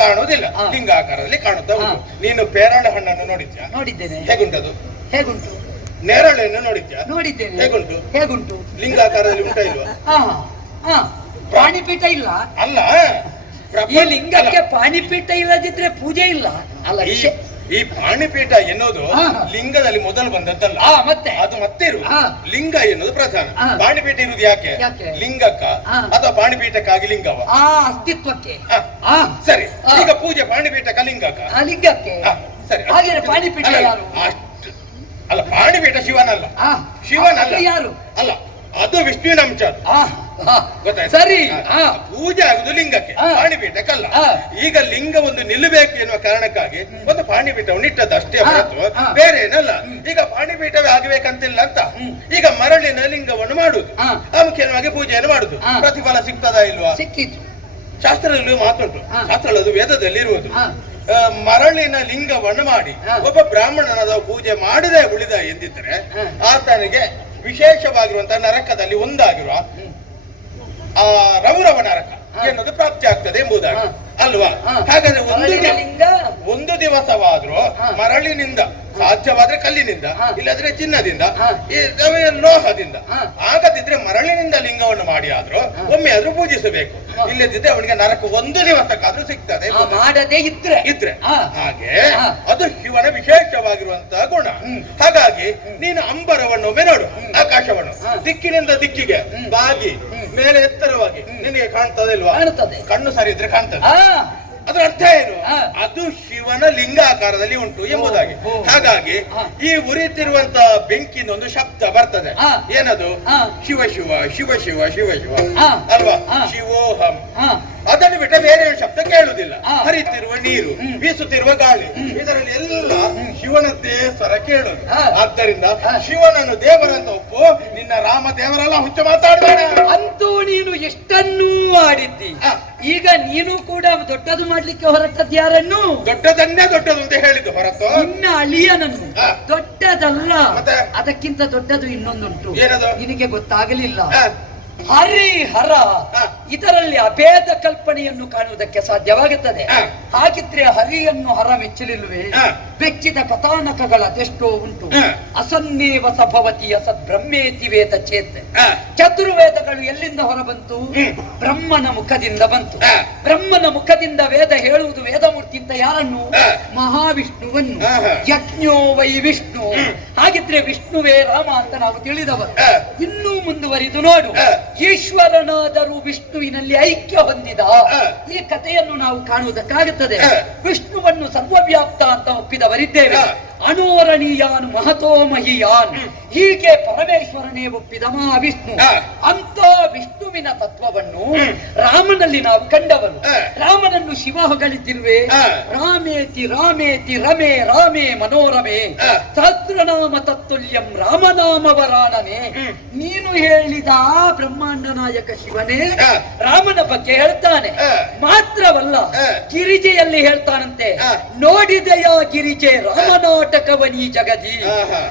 ಕಾಣುವುದಿಲ್ಲ ಲಿಂಗಾಕಾರದಲ್ಲಿ ಕಾಣುತ್ತಾ ಉಂಟು. ನೀನು ಪೇರಳೆ ಹಣ್ಣನ್ನು ನೋಡಿದ್ಯಾ? ನೋಡಿದ್ದೇನೆ. ಹೇಗುಂಟದು? ಹೇಗುಂಟು? ನೇರಳೆಯನ್ನು ನೋಡಿದ್ಯಾ? ನೋಡಿದ್ದೇನೆ. ಹೇಗುಂಟು? ಲಿಂಗಾಕಾರದಲ್ಲಿ ಉಂಟಾ ಇಲ್ವಾ? ಪಾಣಿಪೀಠ ಇಲ್ಲ ಅಲ್ಲ, ಈ ಲಿಂಗಕ್ಕೆ ಪಾಣಿಪೀಠ ಇಲ್ಲದಿದ್ರೆ ಪೂಜೆ ಇಲ್ಲ ಅಲ್ಲ. ಈ ಪಾಣಿಪೀಠ ಎನ್ನುವುದು ಲಿಂಗದಲ್ಲಿ ಮೊದಲು ಬಂದದ್ದಲ್ಲ, ಮತ್ತೆ ಅದು ಮತ್ತೆ ಇರುವುದು. ಲಿಂಗ ಎನ್ನುವುದು ಪ್ರಧಾನ. ಪಾಣಿಪೀಠ ಇರುವುದು ಯಾಕೆ? ಲಿಂಗಕ್ಕ ಅಥವಾ ಪಾಣಿಪೀಠಕ್ಕಾಗಿ ಲಿಂಗವ ಅಸ್ತಿತ್ವಕ್ಕೆ. ಸರಿ, ಈಗ ಪೂಜೆ ಪಾಣಿಪೀಠಕ್ಕ ಲಿಂಗಕ್ಕ? ಲಿಂಗಕ್ಕೆ. ಸರಿ, ಹಾಗೆ ಪಾಣಿಪೀಠ ಯಾರು? ಅಲ್ಲ, ಪಾಣಿಪೀಠ ಶಿವನಲ್ಲ. ಯಾರು? ಅಲ್ಲ, ಅದು ವಿಷ್ಣುವಿನ ಅಂಶ. ಸರಿ, ಪೂಜೆ ಆಗುದು ಲಿಂಗಕ್ಕೆ, ಪಾಣಿಪೀಠಕ್ಕಲ್ಲ. ಈಗ ಲಿಂಗ ಒಂದು ನಿಲ್ಲಬೇಕು ಎನ್ನುವ ಕಾರಣಕ್ಕಾಗಿ ಒಂದು ಪಾಣಿಪೀಠವನ್ನು ಇಟ್ಟದ್ದು ಅಷ್ಟೇ ಹೊರತು ಬೇರೆ ಏನಲ್ಲ. ಈಗ ಪಾಣಿಪೀಠವೇ ಆಗಬೇಕಂತಿಲ್ಲ ಅಂತ ಈಗ ಮರಳಿನ ಲಿಂಗವನ್ನು ಮಾಡುದು, ಮುಖ್ಯವಾಗಿ ಪೂಜೆಯನ್ನು ಮಾಡುದು. ಪ್ರತಿಫಲ ಸಿಗ್ತದಾ ಇಲ್ವಾ? ಸಿಕ್ಕಿತು. ಶಾಸ್ತ್ರದಲ್ಲಿ ಮಾತುಂಟು, ಶಾಸ್ತ್ರದಲ್ಲಿ ಅದು ವೇದದಲ್ಲಿ ಇರುವುದು. ಮರಳಿನ ಲಿಂಗವನ್ನು ಮಾಡಿ ಒಬ್ಬ ಬ್ರಾಹ್ಮಣನಾದ ಪೂಜೆ ಮಾಡದೆ ಉಳಿದ ಎಂದಿದ್ರೆ ಆತನಿಗೆ ವಿಶೇಷವಾಗಿರುವಂತಹ ನರಕದಲ್ಲಿ ಒಂದಾಗಿರುವ ರೌರವ ನರಕ ಎನ್ನುವುದು ಪ್ರಾಪ್ತಿ ಆಗ್ತದೆ ಎಂಬುದಾಗಿ ಅಲ್ವಾ? ಹಾಗಾದ್ರೆ ಒಂದು ದಿವಸವಾದ್ರೂ ಮರಳಿನಿಂದ, ಸಾಧ್ಯವಾದ್ರೆ ಕಲ್ಲಿನಿಂದ, ಇಲ್ಲದ್ರೆ ಚಿನ್ನದಿಂದ, ಲೋಹದಿಂದ, ಆಗದಿದ್ರೆ ಮರಳಿನಿಂದ ಲಿಂಗವನ್ನು ಮಾಡಿ ಆದ್ರೂ ಒಮ್ಮೆ ಆದ್ರೂ ಪೂಜಿಸಬೇಕು. ಇಲ್ಲದಿದ್ರೆ ಅವನಿಗೆ ನರಕ ಒಂದು ದಿವಸಕ್ಕಾದ್ರೂ ಸಿಗ್ತದೆ ಮಾಡದೇ ಇದ್ರೆ. ಹಾಗೆ ಅದು ಶಿವನ ವಿಶೇಷವಾಗಿರುವಂತಹ ಗುಣ. ಹಾಗಾಗಿ ನೀನು ಅಂಬರವನ್ನು ಒಮ್ಮೆ ನೋಡು, ಆಕಾಶವನ್ನು ದಿಕ್ಕಿನಿಂದ ದಿಕ್ಕಿಗೆ ಬಾಗಿ ಮೇಲೆ ಎತ್ತರವಾಗಿ ನಿನಗೆ ಕಾಣ್ತದೆ ಇಲ್ವಾ? ಕಣ್ಣು ಸರಿ ಇದ್ರೆ ಕಾಣ್ತದೆ. ಅದರ ಅರ್ಥ ಏನು? ಅದು ಶಿವನ ಲಿಂಗಾಕಾರದಲ್ಲಿ ಉಂಟು ಎಂಬುದಾಗಿ. ಹಾಗಾಗಿ ಈ ಉರಿತಿರುವಂತಹ ಬೆಂಕಿನ ಒಂದು ಶಬ್ದ ಬರ್ತದೆ. ಏನದು? ಶಿವ ಶಿವ ಶಿವ ಶಿವ ಶಿವ ಶಿವ ಅಲ್ವಾ? ಶಿವೋಹಂ. ಅದನ್ನು ಬಿಟ್ಟ ಬೇರೆ ಶಬ್ದ ಕೇಳುವುದಿಲ್ಲ. ಹರಿತಿರುವ ನೀರು, ಬೀಸುತ್ತಿರುವ ಗಾಳಿ, ಇದರಲ್ಲಿ ಎಲ್ಲ ಶಿವನದ್ದೇ ಸ್ವರ ಕೇಳುದು. ಆದ್ದರಿಂದ ಶಿವನನ್ನು ದೇವರಂತ ಒಪ್ಪು. ನಿನ್ನ ರಾಮ ದೇವರೆಲ್ಲ ಹುಚ್ಚ ಮಾತಾಡಬೇಡ. ಅಂತೂ ನೀನು ಎಷ್ಟನ್ನೂ ಆಡಿದ್ದಿ. ಈಗ ನೀನು ಕೂಡ ದೊಡ್ಡದು ಮಾಡ್ಲಿಕ್ಕೆ ಹೊರಟದ್ಯಾರನ್ನು? ದೊಡ್ಡದನ್ನೇ ದೊಡ್ಡದು ಅಂತ ಹೇಳಿದ್ದು ಹೊರತು ನಿನ್ನ ಅಳಿಯನನ್ನು ದೊಡ್ಡದಲ್ಲ, ಅದಕ್ಕಿಂತ ದೊಡ್ಡದು ಇನ್ನೊಂದುಂಟು. ನಿನಗೆ ಗೊತ್ತಾಗಲಿಲ್ಲ. ಹರಿಹರ, ಇದರಲ್ಲಿ ಅಭೇದ ಕಲ್ಪನೆಯನ್ನು ಕಾಣುವುದಕ್ಕೆ ಸಾಧ್ಯವಾಗುತ್ತದೆ. ಹಾಗಿದ್ರೆ ಹರಿಯನ್ನು ಹರ ಮೆಚ್ಚಲಿಲ್ವೇ? ಬೆಚ್ಚಿದ ಕಥಾನಕಗಳದೆಷ್ಟೋ ಉಂಟು. ಅಸನ್ನೇವ ಸಭವತಿ ಅಸದ್ ಬ್ರಹ್ಮೇತಿ ವೇದ ಚೇತ್. ಚತುರ್ವೇದಗಳು ಎಲ್ಲಿಂದ ಹೊರಬಂತು? ಬ್ರಹ್ಮನ ಮುಖದಿಂದ ಬಂತು. ಬ್ರಹ್ಮನ ಮುಖದಿಂದ ವೇದ ಹೇಳುವುದು ವೇದಮೂರ್ತಿ ಅಂತ ಯಾರನ್ನು? ಮಹಾವಿಷ್ಣುವನ್ನು. ಯಜ್ಞೋ ವೈ ವಿಷ್ಣು. ಹಾಗಿದ್ರೆ ವಿಷ್ಣುವೇ ರಾಮ ಅಂತ ನಾವು ತಿಳಿದವರು. ಇನ್ನೂ ಮುಂದುವರಿದು ನೋಡು, ಈಶ್ವರನಾದರೂ ವಿಷ್ಣುವಿನಲ್ಲಿ ಐಕ್ಯ ಹೊಂದಿದ ಈ ಕಥೆಯನ್ನು ನಾವು ಕಾಣುವುದಕ್ಕಾಗುತ್ತದೆ. ವಿಷ್ಣುವನ್ನು ಸರ್ವವ್ಯಾಪ್ತ ಅಂತ ಒಪ್ಪಿದವರಿದ್ದೇವೆ. ಅಣೋರಣೀಯಾನ್ ಮಹತೋ ಮಹಿಯಾನ್, ಹೀಗೆ ಪರಮೇಶ್ವರನೇ ಒಪ್ಪಿದ ಮಹಾವಿಷ್ಣು. ಅಂತ ವಿಷ್ಣುವಿನ ತತ್ವವನ್ನು ರಾಮನಲ್ಲಿ ನಾವು ಕಂಡವರು. ರಾಮನನ್ನು ಶಿವ ಹೊಗಳಿತಿರುವೆ. ರಾಮೇತಿ ರಾಮೇತಿ ರಮೇ ರಾಮೇ ಮನೋರಮೆ ಸಹಸ್ರನಾಮ ತತ್ತುಲ್ಯಂ ರಾಮನಾಮವರಾಣನೆ. ನೀನು ಹೇಳಿದ ಬ್ರಹ್ಮಾಂಡ ನಾಯಕ ಶಿವನೇ ರಾಮನ ಬಗ್ಗೆ ಹೇಳ್ತಾನೆ. ಮಾತ್ರವಲ್ಲ, ಗಿರಿಜೆಯಲ್ಲಿ ಹೇಳ್ತಾನಂತೆ, ನೋಡಿದೆಯಾ ಗಿರಿಜೆ ರಾಮನಾಟಕವನಿ ಜಗದಿ.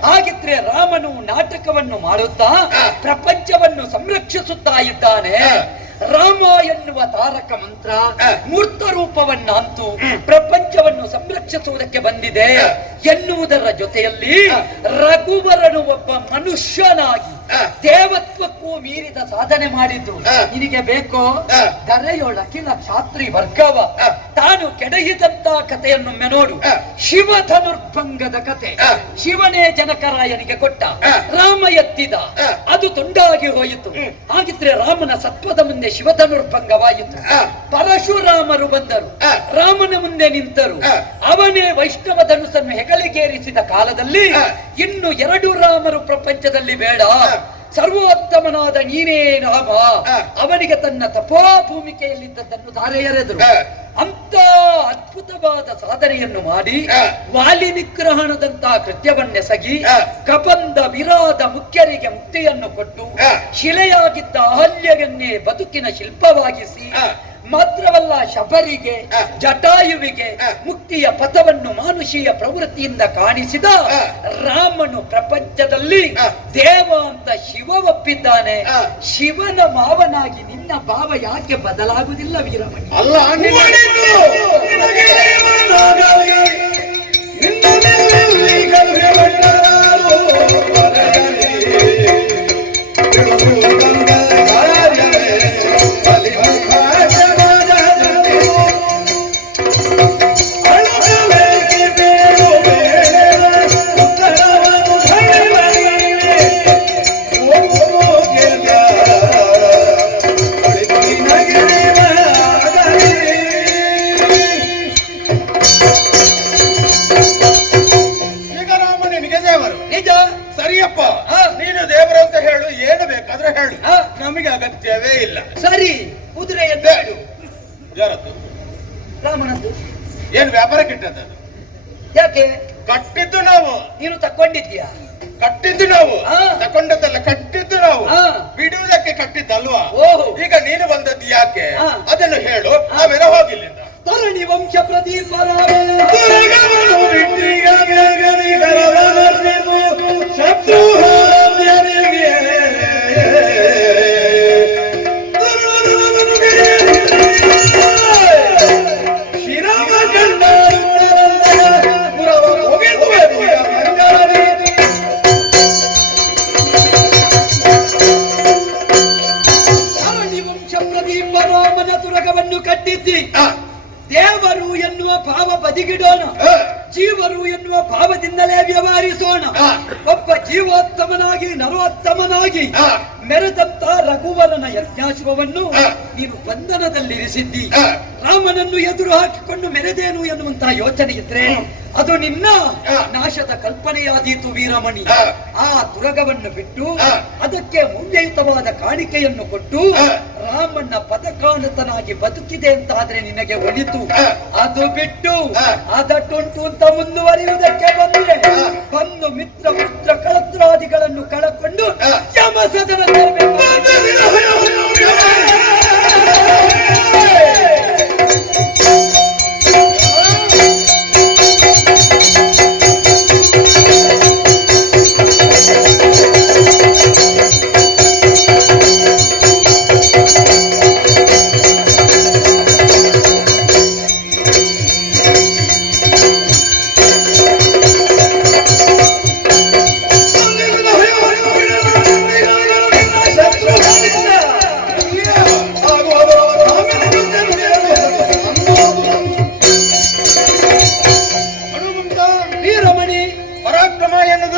ಹಾಗಿದ್ರೆ ರಾಮನು ನಾಟಕವನ್ನು ಮಾಡುತ್ತಾ ಪ್ರಪಂಚವನ್ನು ಸಂರಕ್ಷಿಸುತ್ತಾ ಇದ್ದಾನೆ. ರಾಮ ಎನ್ನುವ ತಾರಕ ಮಂತ್ರ ಮೂರ್ತ ರೂಪವನ್ನಂತೂ ಪ್ರಪಂಚವನ್ನು ಸಂರಕ್ಷಿಸುವುದಕ್ಕೆ ಬಂದಿದೆ ಎನ್ನುವುದರ ಜೊತೆಯಲ್ಲಿ ರಘುವರನು ಒಬ್ಬ ಮನುಷ್ಯನಾಗಿ ದೇವತ್ವಕ್ಕೂ ಮೀರಿದ ಸಾಧನೆ ಮಾಡಿದ್ದು ನಿನಗೆ ಬೇಕೋ? ಕರೆಯೊಳಕಿಲ ಕ್ಷಾತ್ರಿ ವರ್ಗವ ತಾನು ಕೆಡಹಿದಂತ ಕಥೆಯನ್ನೊಮ್ಮೆ ನೋಡು. ಶಿವಧನುರ್ಭಂಗದ ಕತೆ. ಶಿವನೇ ಜನಕರಾಯನಿಗೆ ಕೊಟ್ಟ, ರಾಮ ಎತ್ತಿದ, ಅದು ತುಂಡಾಗಿ ಹೋಯಿತು. ಹಾಗಿದ್ರೆ ರಾಮನ ಸತ್ವದ ಮುಂದೆ ಶಿವಧನುರ್ಭಂಗವಾಯಿತು. ಪರಶುರಾಮರು ಬಂದರು, ರಾಮನ ಮುಂದೆ ನಿಂತರು. ಅವನೇ ವೈಷ್ಣವ ಧನುಸನ್ನು ಹೆಗಲಿಗೇರಿಸಿದ ಕಾಲದಲ್ಲಿ ಇನ್ನು ಎರಡು ರಾಮರು ಪ್ರಪಂಚದಲ್ಲಿ ಬೇಡ, ಸರ್ವೋತ್ತಮನಾದ ನೀನೇ ರಾಮ. ಅವನಿಗೆ ತನ್ನ ತಪೋಭೂಮಿಕೆಯಲ್ಲಿದ್ದದ್ದನ್ನು ಧಾರೆ ಎರೆದರು. ಅಂತ ಅದ್ಭುತವಾದ ಸಾಧನೆಯನ್ನು ಮಾಡಿ ವಾಲಿ ನಿಗ್ರಹಣದಂತಹ ಕೃತ್ಯವನ್ನೆಸಗಿ ಕಬಂಧ ವಿರಾದ ಮುಖ್ಯರಿಗೆ ಮುಕ್ತಿಯನ್ನು ಕೊಟ್ಟು ಶಿಲೆಯಾಗಿದ್ದ ಅಹಲ್ಯರನ್ನೇ ಬದುಕಿನ ಶಿಲ್ಪವಾಗಿಸಿ, ಮಾತ್ರವಲ್ಲ ಶಬರಿಗೆ ಜಟಾಯುವಿಗೆ ಮುಕ್ತಿಯ ಪಥವನ್ನು ಮಾನುಷೀಯ ಪ್ರವೃತ್ತಿಯಿಂದ ಕಾಣಿಸಿದ ರಾಮನು ಪ್ರಪಂಚದಲ್ಲಿ ದೇವ ಅಂತ ಶಿವ ಒಪ್ಪಿದ್ದಾನೆ. ಶಿವನ ಮಾವನಾಗಿ ನಿನ್ನ ಭಾವ ಯಾಕೆ ಬದಲಾಗುವುದಿಲ್ಲ ವೀರಮಣಿ? ರಾಮನದ್ದು ಏನ್ ವ್ಯಾಪಾರ ಕೆಟ್ಟದ್ದು? ಯಾಕೆ ಕಟ್ಟಿದ್ದು ನಾವು. ನೀನು ತಕೊಂಡಿದ್ಯಾ? ಕಟ್ಟಿದ್ದು ನಾವು, ಹಾ. ತಕೊಂಡದ್ದಲ್ಲ, ಕಟ್ಟಿದ್ದು ನಾವು. ಹಾ. ಬಿಡುವುದಕ್ಕೆ ಕಟ್ಟಿದ್ದಲ್ವಾ? ಓಹೋ. ಈಗ ನೀನು ಬಂದದ್ದು ಯಾಕೆ ಹಾ. ಅದನ್ನು ಹೇಳು, ಆಮೇಲೆ ಹೋಗಿಲ್ಲಿಂದ. ತರಣಿ ವಂಶ ಪ್ರದೀಪ ಪ್ರದೀಪ ರಾಮನ ತುರಗವನ್ನು ಕಟ್ಟಿದ್ದಿ. ದೇವರು ಎನ್ನುವ ಭಾವ ಬದಿಗಿಡೋಣ, ಜೀವರು ಎನ್ನುವ ಭಾವದಿಂದಲೇ ವ್ಯವಹರಿಸೋಣ. ಒಬ್ಬ ಜೀವೋತ್ತಮನಾಗಿ ನರೋತ್ತಮನಾಗಿ ಮೆರೆದಂತ ರಘುವರನ ಯಜ್ಞಾಶ್ವವನ್ನು ನೀನು ಬಂಧನದಲ್ಲಿರಿಸಿದ್ದಿ. ರಾಮನನ್ನು ಎದುರು ಹಾಕಿಕೊಂಡು ಮೆರೆದೇನು ಎನ್ನುವಂತಹ ಯೋಚನೆ ಇದ್ರೆ ಅದು ನಿನ್ನ ನಾಶದ ಕಲ್ಪನೆಯಾದೀತು ವೀರಮಣಿ. ಆ ತುರಗವನ್ನು ಬಿಟ್ಟು ಅದಕ್ಕೆ ಮೌಲ್ಯಯುತವಾದ ಕಾಣಿಕೆಯನ್ನು ಕೊಟ್ಟು ರಾಮನ ಪದಕಾನತನಾಗಿ ಬದುಕಿದೆ ಅಂತಾದ್ರೆ ನಿನಗೆ ಒಳಿತು. ಅದು ಬಿಟ್ಟು ಅದಟ್ಟುಂಟು ಅಂತ ಮುಂದುವರಿಯುವುದಕ್ಕೆ ಬಂದ್ರೆ ಬಂದು ಮಿತ್ರ ಪುತ್ರ ಕಳತ್ರಾದಿಗಳನ್ನು ಕಳಕೊಂಡು ಯಮ ಸದನ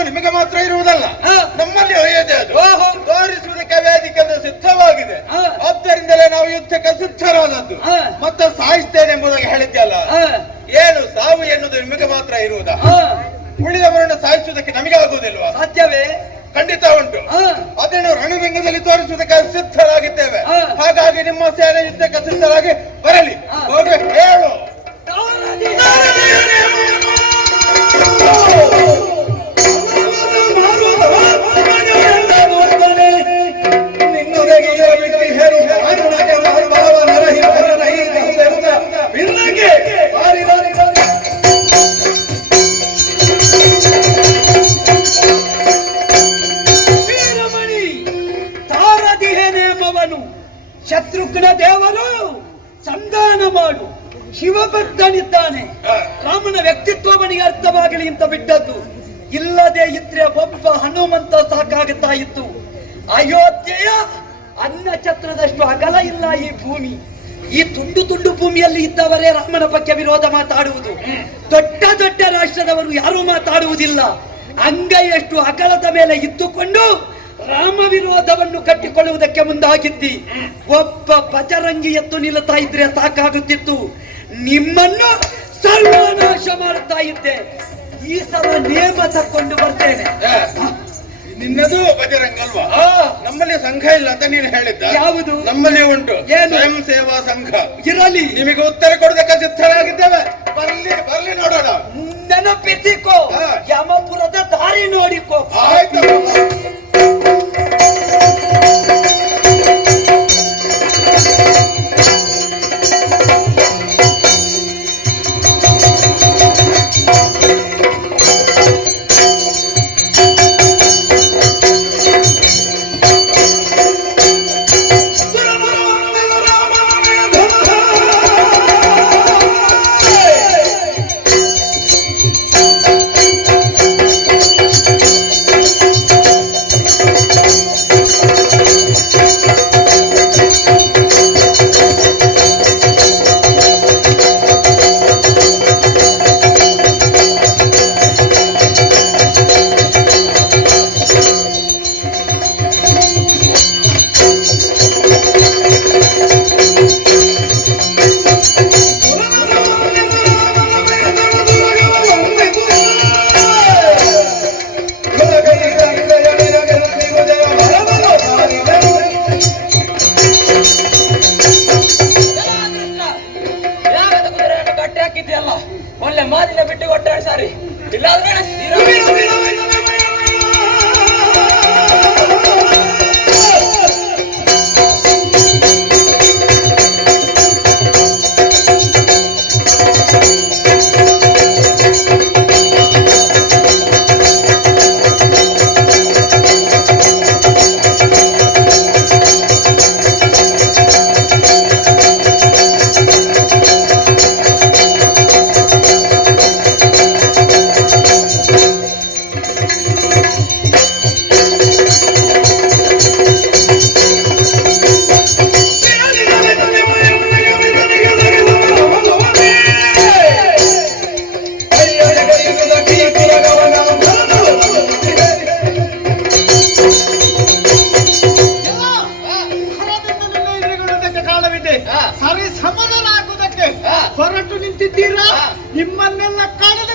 ನಿಮಗೆ ಮಾತ್ರ ಇರುವುದಲ್ಲ, ನಮ್ಮಲ್ಲಿ ಒಯ್ಯದೆ ಅದು ತೋರಿಸುವುದಕ್ಕೆ ವೇದಿಕೆ ಸಿದ್ಧವಾಗಿದೆ. ಆದ್ದರಿಂದಲೇ ನಾವು ಯುದ್ಧಕ್ಕೆ ಸಿದ್ಧರಾದದ್ದು. ಮತ್ತೆ ಸಾಯಿಸ್ತೇನೆ ಎಂಬುದಾಗಿ ಹೇಳಿದ್ದಲ್ಲ, ಏನು ಸಾವು ಎನ್ನುವುದು ನಿಮಗೆ ಮಾತ್ರ ಇರುವುದಾ? ಉಳಿದವರನ್ನು ಸಾಯಿಸುವುದಕ್ಕೆ ನಮಗೆ ಆಗುವುದಿಲ್ವಾ? ಸಾಧ್ಯವೇ? ಖಂಡಿತ ಉಂಟು. ಅದನ್ನು ರಣರಂಗದಲ್ಲಿ ತೋರಿಸುವುದಕ್ಕೆ ಸಿದ್ಧರಾಗಿದ್ದೇವೆ. ಹಾಗಾಗಿ ನಿಮ್ಮ ಸೇನೆ ಯುದ್ಧಕ್ಕೆ ಸಿದ್ಧರಾಗಿ ಬರಲಿ. ಹೋಗಿ ಹೇಳು. ಶತ್ರುಘ್ನ ದೇವರು ಸಂಧಾನ ಮಾಡು, ಶಿವಭಕ್ತನಿದ್ದಾನೆ. ರಾಮನ ವ್ಯಕ್ತಿತ್ವವನಿಗೆ ಅರ್ಥವಾಗಲಿ ಅಂತ ಬಿಟ್ಟದ್ದು. ಇಲ್ಲದೆ ಇದ್ರೆ ಒಬ್ಬ ಹನುಮಂತ ಸಾಕಾಗುತ್ತಾ ಇತ್ತು. ಅಯೋಧ್ಯೆಯ ಅನ್ನ ಛತ್ರದಷ್ಟು ಅಗಲ ಇಲ್ಲ ಈ ಭೂಮಿ. ಈ ತುಂಡು ತುಂಡು ಭೂಮಿಯಲ್ಲಿ ಇದ್ದವರೇ ರಾಮನ ಬಗ್ಗೆ ವಿರೋಧ ಮಾತಾಡುವುದು. ದೊಡ್ಡ ದೊಡ್ಡ ರಾಷ್ಟ್ರದವರು ಯಾರೂ ಮಾತಾಡುವುದಿಲ್ಲ. ಅಂಗೈಯಷ್ಟು ಅಗಲದ ಮೇಲೆ ಇದ್ದುಕೊಂಡು ರಾಮ ವಿರೋಧವನ್ನು ಕಟ್ಟಿಕೊಳ್ಳುವುದಕ್ಕೆ ಮುಂದಾಗಿದ್ದಿ. ಒಬ್ಬ ಬಜರಂಗಿ ಎದ್ದು ನಿಲ್ಲುತ್ತಾ ಇದ್ರೆ ಸಾಕಾಗುತ್ತಿತ್ತು. ನಿಮ್ಮನ್ನು ಸರ್ವನಾಶ ಮಾಡುತ್ತಾ ಇದ್ದೆ. ಈ ಸಲ ನೇಮ ತಕ್ಕೊಂಡು ಬರ್ತೇನೆ. ನಿನ್ನದು ಬಜರಂಗ ಅಲ್ವಾ? ನಮ್ಮಲ್ಲಿ ಸಂಘ ಇಲ್ಲ ಅಂತ ನೀನು ಹೇಳಿದ್ದ. ಯಾವುದು? ನಮ್ಮಲ್ಲಿ ಉಂಟು, ಸ್ವಯಂ ಸೇವಾ ಸಂಘ. ಇರಲಿ, ನಿಮಗೆ ಉತ್ತರ ಕೊಡೋದಕ್ಕೆ ಸಿದ್ಧರಾಗಿದ್ದೇವೆ. ಬರ್ಲಿ ಬರ್ಲಿ ನೋಡೋಣ. ನೆನಪಿಸಿಕೋ, ಯಮಪುರದ ದಾರಿ ನೋಡಿಕೋ. ಆಯ್ತು. ಹಾಕಿದ್ಯಲ್ಲ ಒಳ್ಳೆ ಮಾದಿನ ಬಿಟ್ಟು ಕೊಟ್ಟಾಳೆ ಸಾರಿ ಇಲ್ಲಾದ್ರೆ ಸರಿ ಸಮಾಧಾನವಾಗುವುದಕ್ಕೆ ಹೊರಟು ನಿಂತಿದ್ದೀರಾ ನಿಮ್ಮನ್ನೆಲ್ಲ ಕಾಣದ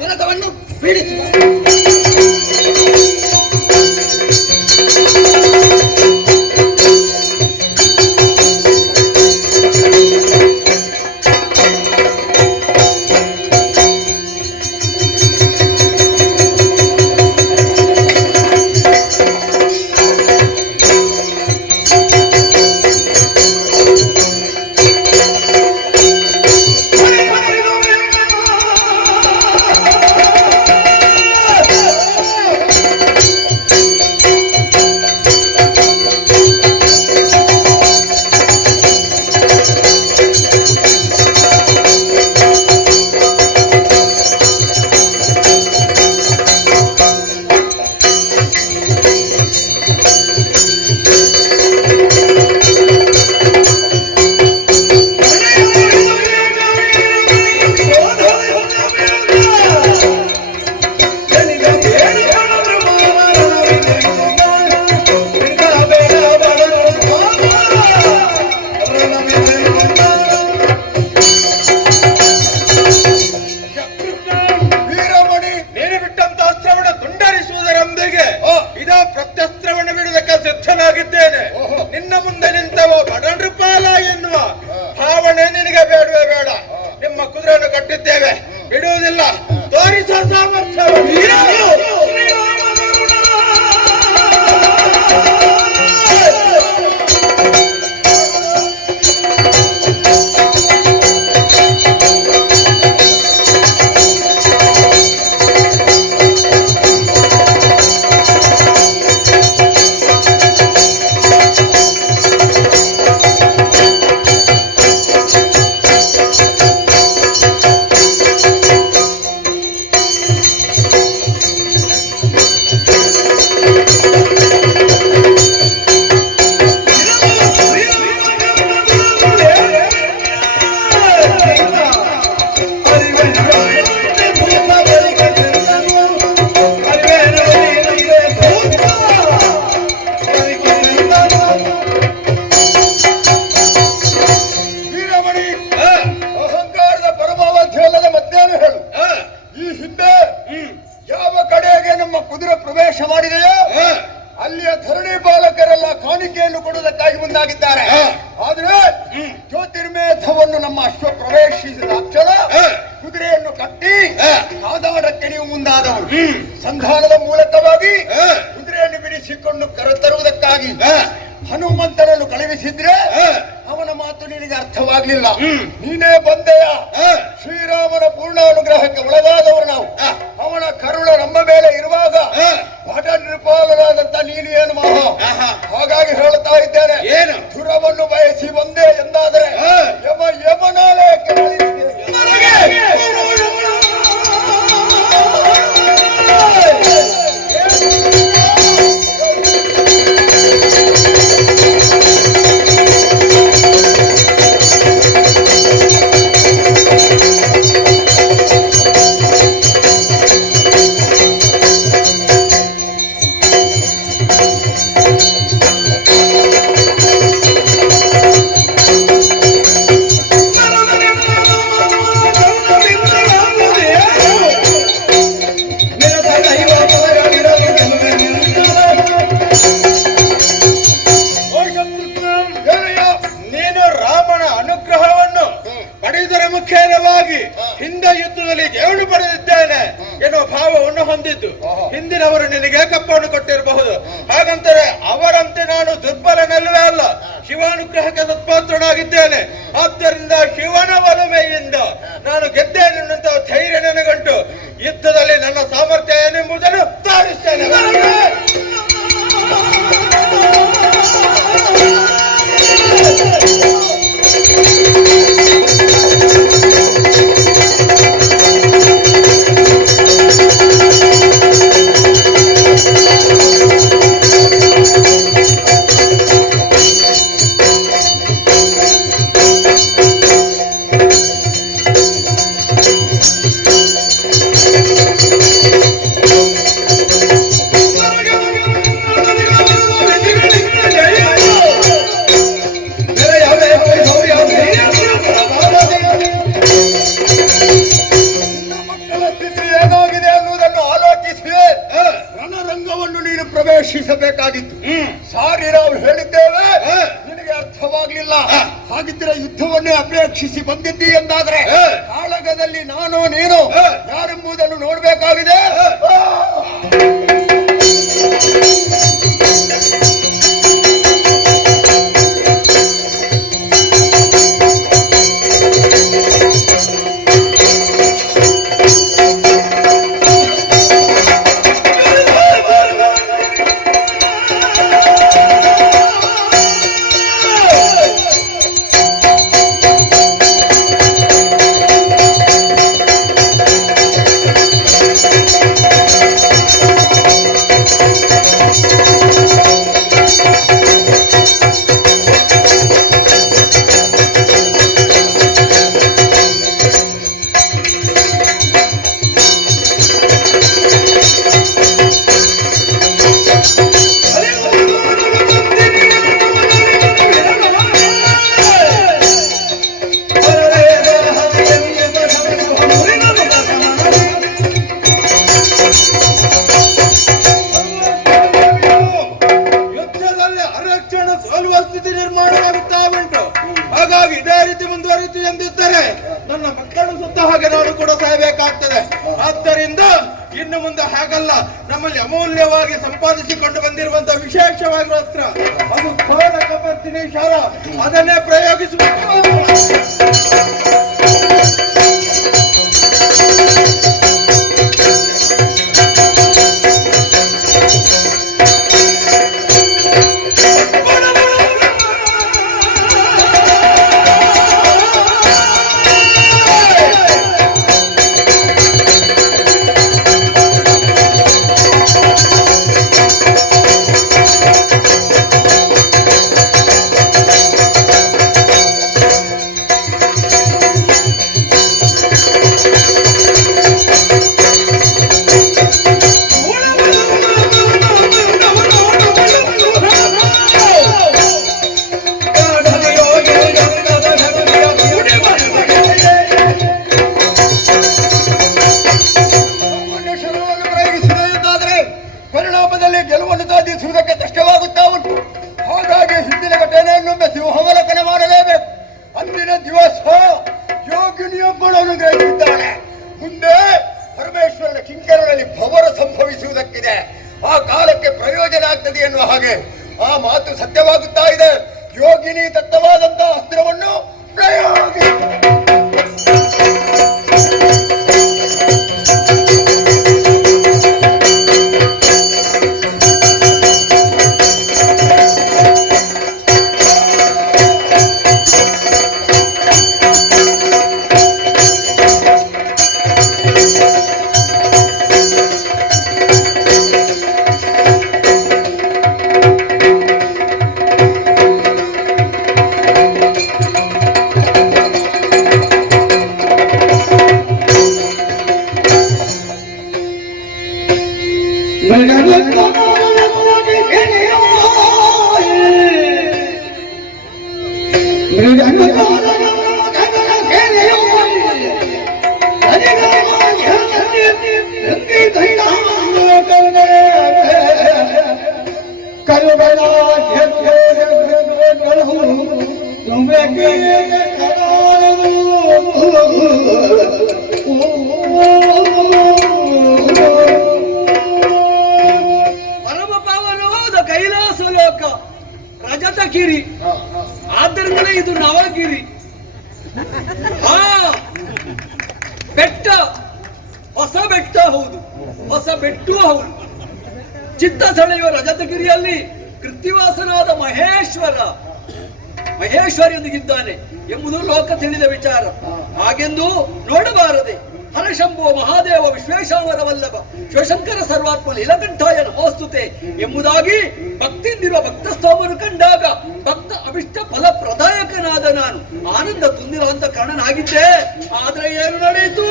ತಿಲಕವನ್ನು ಬಿಡಿಸಿ ನಿನ್ನ ಮುಂದೆ ನಿಂತವ ಬಡನೃಪಾಲ ಎನ್ನುವ ಭಾವನೆ ನಿನಗೆ ಬೇಡವೇ ಬೇಡ. ನಿಮ್ಮ ಕುದುರೆಯನ್ನು ಕಟ್ಟಿದ್ದೇವೆ, ಬಿಡುವುದಿಲ್ಲ. ತೋರಿಸ ಸಾಮರ್ಥ್ಯ. ಯುದ್ಧಕ್ಕಾಗಿ ಮುಂದಾಗಿದ್ದಾರೆ. ಆದ್ರೆ ಜ್ಯೋತಿರ್ಮೇಧವನ್ನು ನಮ್ಮ ಅಶ್ವ ಪ್ರವೇಶಿಸಿದ ಕ್ಷಣ ಕುದುರೆಯನ್ನು ಕಟ್ಟಿ ಕಾದಾಡಕ್ಕೆ ನೀವು ಮುಂದಾದವರು. ಸಂಧಾನದ ಮೂಲಕವಾಗಿ ಕುದುರೆಯನ್ನು ಬಿಡಿಸಿಕೊಂಡು ಕರೆತರುವುದಕ್ಕಾಗಿ ಹನುಮಂತನನ್ನು ಕಳುಹಿಸಿದ್ರೆ ಅವನ ಮಾತು ನಿನಗೆ ಅರ್ಥವಾಗ್ಲಿಲ್ಲ. ನೀನೇ ಬಂದೆಯ. ಶ್ರೀರಾಮನ ಪೂರ್ಣ ಅನುಗ್ರಹಕ್ಕೆ ಒಳಗಾದವರು ನಾವು. ಅವನ ಕರುಣ ನಮ್ಮ ಮೇಲೆ ಇರುವಾಗ ಭಟ ನೃಪಾಲನಾದಂತ ನೀನು ಏನು ಮಹಾ. ಹಾಗಾಗಿ ಹೇಳ್ತಾ ಇದ್ದೇನೆ, ಸುರವನ್ನು ಬಯಸಿ ಬಂದೆ ಎಂದಾದರೆ ಯಮನಾಲಯಕ್ಕೆ ಹಿಂದೆ ಯುದ್ಧದಲ್ಲಿ ಜೇವಣು ಪಡೆದಿದ್ದೇನೆ ಎನ್ನುವ ಭಾವವನ್ನು ಹೊಂದಿದ್ದು ಹಿಂದಿನವರು ನಿನಗೆ ಕಪ್ಪವನ್ನು ಕೊಟ್ಟಿರಬಹುದು. ಹಾಗಂತಾರೆ ಅವರಂತೆ ನಾನು ದುರ್ಬಲನಲ್ಲವೇ ಅಲ್ಲ, ಶಿವಾನುಗ್ರಹಕ್ಕೆ ಸತ್ಪಾತ್ರನಾಗಿದ್ದೇನೆ. ಆದ್ದರಿಂದ ಶಿವನ ಒಲಮೆಯಿಂದ ನಾನು ಗೆದ್ದೇನೆನ್ನುವಂತ ಧೈರ್ಯ ನನಗಂಟು. ಯುದ್ಧದಲ್ಲಿ ನನ್ನ ಸಾಮರ್ಥ್ಯ ಏನೆಂಬುದನ್ನು ತೋರಿಸ್ತೇನೆ. ಪ್ರವೇಶಿಸಬೇಕಾಗಿತ್ತು. ಸಾರಿ ನಾವು ಹೇಳಿದ್ದೇವೆ, ನಿನಗೆ ಅರ್ಥವಾಗ್ಲಿಲ್ಲ. ಹಾಗಿದ್ರೆ ಯುದ್ಧವನ್ನೇ ಅಪೇಕ್ಷಿಸಿ ಬಂದಿದ್ದಿ ಎಂದಾದ್ರೆ ಕಾಳಗದಲ್ಲಿ ನಾನು ನೀನು ಯಾರೆಂಬುದನ್ನು ನೋಡ್ಬೇಕಾಗಿದೆ. ನಿರ್ಮಾಣವಾಗುತ್ತಾ ಉಂಟು. ಹಾಗಾಗಿ ಇದೇ ರೀತಿ ಮುಂದುವರಿತು ಎಂದಿದ್ದರೆ ನನ್ನ ಮಕ್ಕಳು ಸುತ್ತ ಹಾಗೆ ನಾನು ಕೂಡ ಸಾಯಬೇಕಾಗ್ತದೆ. ಆದ್ದರಿಂದ ಇನ್ನು ಮುಂದೆ ಹಾಗಲ್ಲ, ನಮ್ಮಲ್ಲಿ ಅಮೂಲ್ಯವಾಗಿ ಸಂಪಾದಿಸಿಕೊಂಡು ಬಂದಿರುವಂತಹ ವಿಶೇಷವಾಗಿರುವ ಅಸ್ತ್ರ ಅದು ಕಪರ್ತಿನಿ ಶಾಲ, ಅದನ್ನೇ ಪ್ರಯೋಗಿಸಬೇಕು. ಅಗ್ನಿ ತತ್ವವಾದಂತಹ ಅಸ್ತ್ರವನ್ನು ಪ್ರಯೋಗಿ. ಪರಮ ಪಾವನವಾದ ಕೈಲಾಸ ಲೋಕ ರಜತಗಿರಿ, ಆದ್ದರಿಂದಲೇ ಇದು ನವಗಿರಿ. ಬೆಟ್ಟ ಹೊಸ ಬೆಟ್ಟ ಹೌದು, ಹೊಸ ಬೆಟ್ಟೂ ಹೌದು. ಚಿತ್ತ ಸೆಳೆಯುವ ರಜತಗಿರಿಯಲ್ಲಿ ಕೃತ್ತಿವಾಸನಾದ ಮಹೇಶ್ವರಿಯೊಂದಿಗಿದ್ದಾನೆ ಎಂಬುದು ಲೋಕ ತಿಳಿದ ವಿಚಾರ. ಹಾಗೆಂದು ನೋಡಬಾರದೆ ಹರಶಂಭುವ ಮಹಾದೇವ ವಿಶ್ವೇಶಾವರ ವಲ್ಲಭ ಶಿವಶಂಕರ ಸರ್ವಾತ್ಮ ನೀಲಕಂಠಾಯ ನಮೋಸ್ತುತೆ ಎಂಬುದಾಗಿ ಭಕ್ತಿಯಿಂದಿರುವ ಭಕ್ತಸ್ತೋಮನು ಕಂಡಾಗ ಭಕ್ತ ಅಭಿಷ್ಟ ಫಲ ಪ್ರದಾಯಕನಾದ ನಾನು ಆನಂದ ತುಂದಿರುವಂತ ಕಾರಣನಾಗಿದ್ದೆ. ಆದ್ರೆ ಏನು ನಡೆಯಿತು?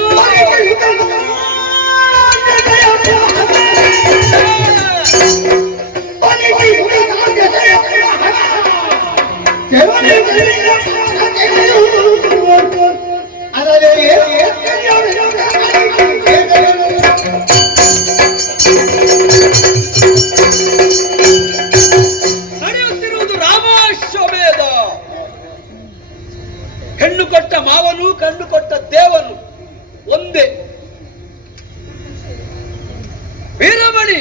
ನಡೆಯುತ್ತಿರುವುದು ರಾಮಾಶ್ವಮೇಧ. ಹೆಣ್ಣು ಕೊಟ್ಟ ಮಾವನು, ಕಣ್ಣು ಕೊಟ್ಟ ದೇವನು ಒಂದೇ. ವೀರಮಣಿ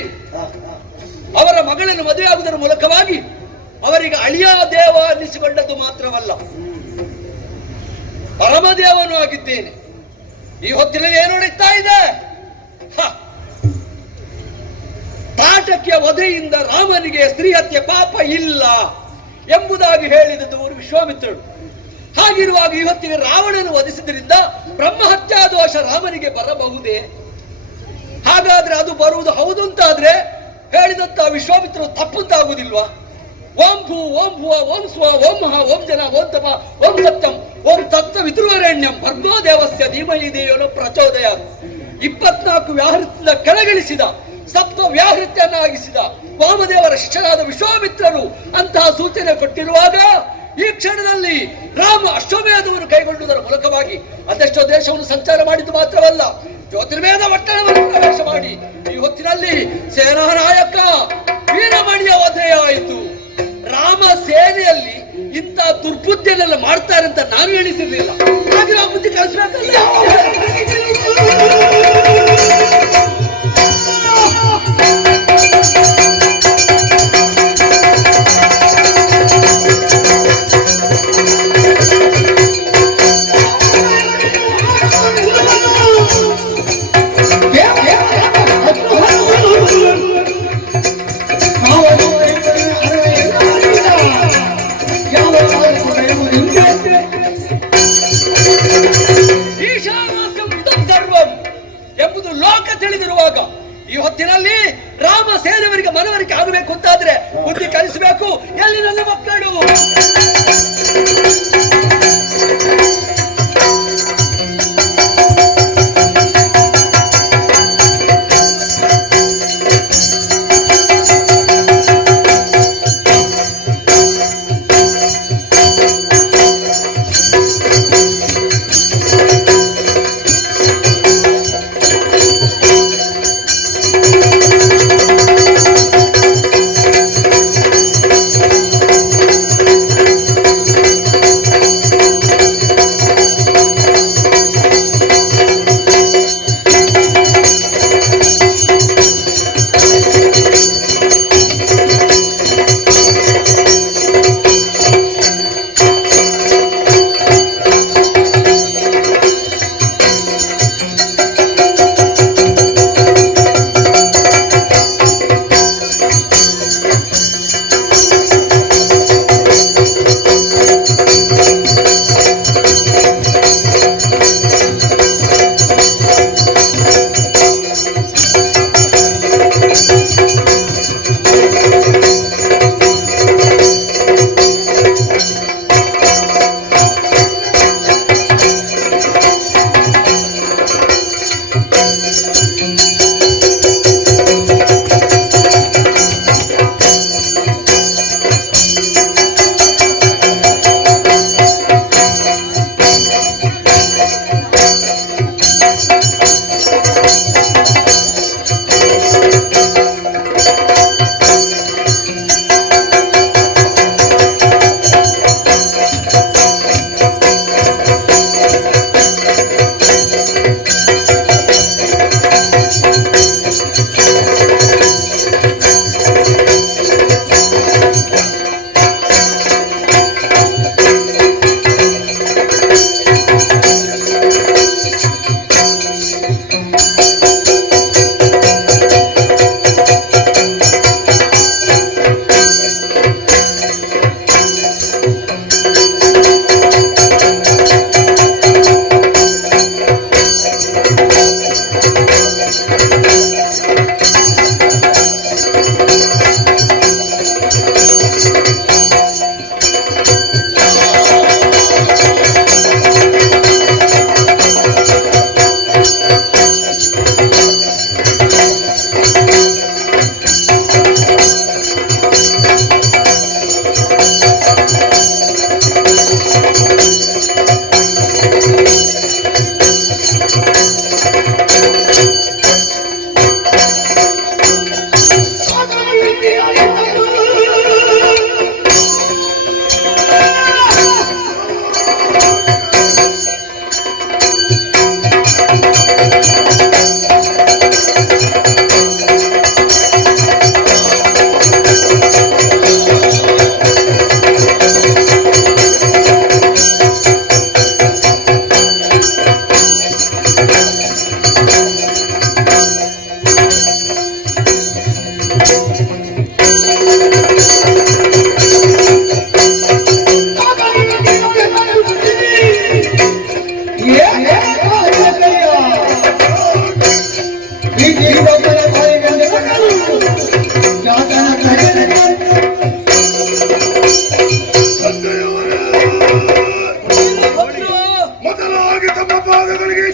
ಅವರ ಮಗಳನ್ನು ಮದುವೆಯಾಗುವುದರ ಮೂಲಕವಾಗಿ ಅವರಿಗೆ ಅಳಿಯ ದೇವ ಅನ್ನಿಸಿಕೊಂಡದ್ದು ಮಾತ್ರವಲ್ಲ, ಪರಮದೇವನು ಆಗಿದ್ದೇನೆ. ಈ ಹೊತ್ತಿನಲ್ಲಿ ಏನು ನಡೀತಾ ಇದೆ? ತಾಟಕ್ಯ ವಧೆಯಿಂದ ರಾಮನಿಗೆ ಸ್ತ್ರೀ ಹತ್ಯೆ ಪಾಪ ಇಲ್ಲ ಎಂಬುದಾಗಿ ಹೇಳಿದದ್ದು ವಿಶ್ವಾಮಿತ್ರರು. ಹಾಗಿರುವಾಗ ಈ ಹೊತ್ತಿಗೆ ರಾವಣನು ವಧಿಸಿದ್ರಿಂದ ಬ್ರಹ್ಮಹತ್ಯಾ ದೋಷ ರಾಮನಿಗೆ ಬರಬಹುದೇ? ಹಾಗಾದ್ರೆ ಅದು ಬರುವುದು ಹೌದು ಅಂತಾದ್ರೆ ಹೇಳಿದಂತ ವಿಶ್ವಾಮಿತ್ರರು ತಪ್ಪಂತಾಗುವುದಿಲ್ವಾ? ಓಂ ಭೂ ಓಂ ಭುವ ಓಂ ಸ್ವ ಓಂ ಮಹಾ ಓಂ ಜನ ಓಂ ತಪ ಓಂ ಸತ್ಯಂ ಓಂ ತತ್ವ ವಿತೃವರೆಣ್ಯಂ ಭರ್ಗೋ ದೇವಸ್ಯ ಧೀಮಹಿ ಧಿಯೋ ಪ್ರಚೋದಯಾತ್. 24 ವ್ಯಾಹೃತ್ಯದ ಕೆಳಗಿಳಿಸಿದ, ಸಪ್ತ ವ್ಯಾಹೃತ್ಯನ್ನಾಗಿಸಿದ ವಾಮದೇವರ ಶಿಷ್ಯರಾದ ವಿಶ್ವಾಮಿತ್ರರು ಅಂತಹ ಸೂಚನೆ ಕೊಟ್ಟಿರುವಾಗ ಈ ಕ್ಷಣದಲ್ಲಿ ರಾಮ ಅಶ್ವಮೇಧವನ್ನು ಕೈಗೊಳ್ಳುವುದರ ಮೂಲಕವಾಗಿ ಅದೆಷ್ಟೋ ದೇಶವನ್ನು ಸಂಚಾರ ಮಾಡಿದ್ದು ಮಾತ್ರವಲ್ಲ, ಜ್ಯೋತಿರ್ವೇದ ಪಟ್ಟಣವನ್ನು ಪ್ರವೇಶ ಮಾಡಿ ಈ ಹೊತ್ತಿನಲ್ಲಿ ಸೇನಾನಾಯಕ ವೀರಮಣಿಯ ವಧೆಯಾಯಿತು. ರಾಮ ಸೇನೆಯಲ್ಲಿ ಇಂಥ ದುರ್ಬುದ್ಧಿಯನ್ನೆಲ್ಲ ಮಾಡ್ತಾರೆ ಅಂತ ನಾನು ಎಣಿಸಿರ್ಲಿಲ್ಲ. ಹಾಗೆ ಆ ಬುದ್ಧಿ ಕಲಿಸ್ಬೇಕಲ್ಲ. ಎಂಬುದು ಲೋಕ ತಿಳಿದಿರುವಾಗ ಈ ಹೊತ್ತಿನಲ್ಲಿ ರಾಮ ಸೇನೆಯವರಿಗೆ ಮನವರಿಕೆ ಆಗಬೇಕು ಅಂತಾದ್ರೆ ಬುದ್ಧಿ ಕಲಿಸಬೇಕು. ಎಲ್ಲಿ ನನ್ನ ಮಕ್ಕಳು?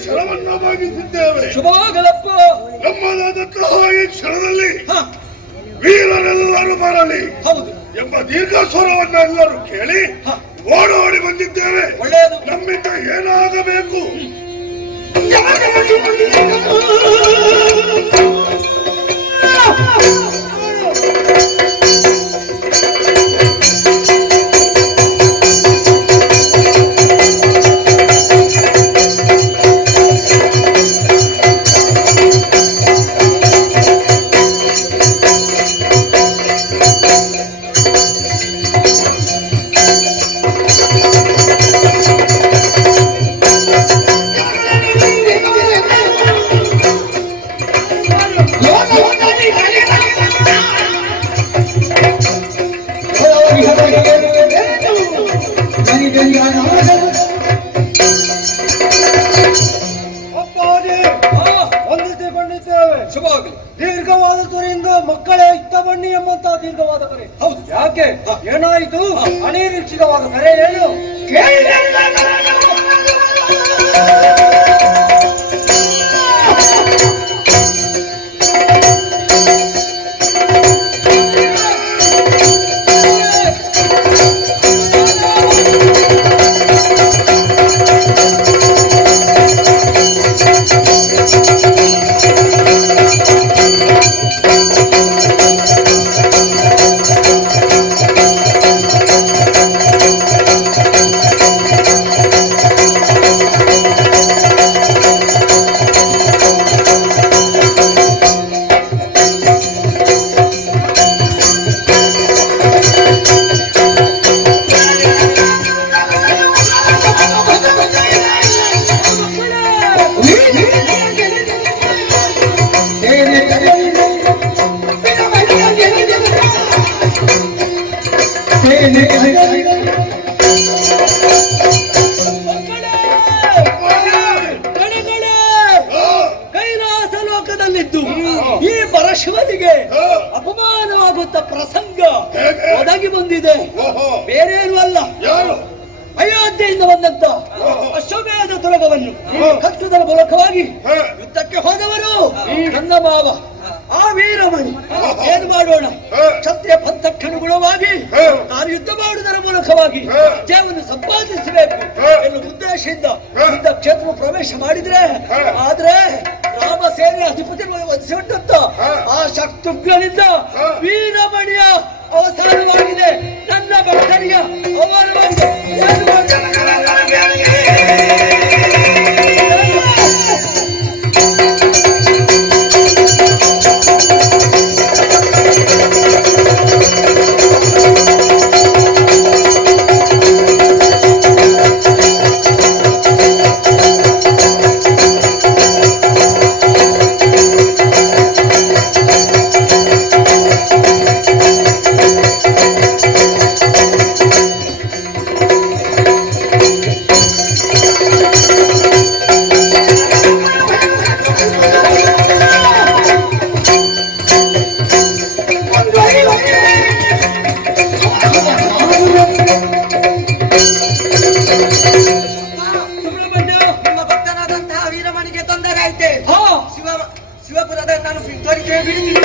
ಶರವನ್ನು ಭಾಗಿಸಿದ್ದೇವೆ. ಶುಭವಾಗಲಪ್ಪ. ನಮ್ಮದಾದಂತಹ ಈ ಕ್ಷಣದಲ್ಲಿ ಹ, ವೀರರೆಲ್ಲರೂ ಬರಲಿ ಹೌದು, ಎಂಬ ದೀರ್ಘ ಸ್ವರವನ್ನೆಲ್ಲರೂ ಕೇಳಿ ಓಡೋಡಿ ಬಂದಿದ್ದೇವೆ. ಒಳ್ಳೆಯದು. ನಮ್ಮಿಂದ ಏನಾಗಬೇಕು? ಹೊಂದಿಸಿಕೊಂಡಿದ್ದೇವೆ. ಶುಭವಾಗಲಿ. ದೀರ್ಘವಾದ ತುರಿಯಿಂದ ಮಕ್ಕಳೇ ಇತ್ತ ಬನ್ನಿ ಎಂಬಂತಹ ದೀರ್ಘವಾದ ಕರೆ. ಹೌದು. ಯಾಕೆ ಏನಾಯಿತು? ಅನಿರೀಕ್ಷಿತವಾದ ಕರೆ ಏನು? ಕೈಲಾಸ ಲೋಕದಲ್ಲಿದ್ದು ಈ ಪರಶಿವನಿಗೆ ಅಪಮಾನವಾಗುತ್ತ ಪ್ರಸಂಗ ಒದಗಿ ಬಂದಿದೆ. ಬೇರೇನು ಅಲ್ಲ, ಅಯೋಧ್ಯೆಯಿಂದ ಬಂದಂತ ಅಶ್ವಮೇಧ ತುರಗವನ್ನು ಕಟ್ಟುವುದರ ಮೂಲಕವಾಗಿ ಯುದ್ಧಕ್ಕೆ ಹೋದವರು ನನ್ನ ಮಾವ ಆ ವೀರಮಣಿ. ಏನು ಮಾಡೋಣ, ಕ್ಷತ್ರಿಯ ಪಂಥಕ್ಕನುಗುಣವಾಗಿ ನಾನು ಯುದ್ಧ ಮಾಡುವುದರ ಮೂಲಕವಾಗಿ ಜಯವನ್ನು ಸಂಪಾದಿಸಬೇಕು ಎನ್ನುವ ಉದ್ದೇಶದಿಂದ ಯುದ್ಧ ಕ್ಷೇತ್ರ ಪ್ರವೇಶ ಮಾಡಿದ್ರೆ, ಆದ್ರೆ ರಾಮ ಸೇನೆ ಅಧಿಪತಿ ವಧಿಸಿಕೊಂಡಂತ ಆ ಶತ್ರುಘ್ನನಿಂದ ವೀರಮಣಿಯ ಅವಸಾನವಾಗಿದೆ. ನನ್ನ ಭಕ್ತರಿಗೆ ಅವಮಾನವಾಗಿದೆ. ಏನು ಶಿವಪುರದ ನಾನು ತೋರಿಕೆ ಬಿಡ್ತೀನಿ.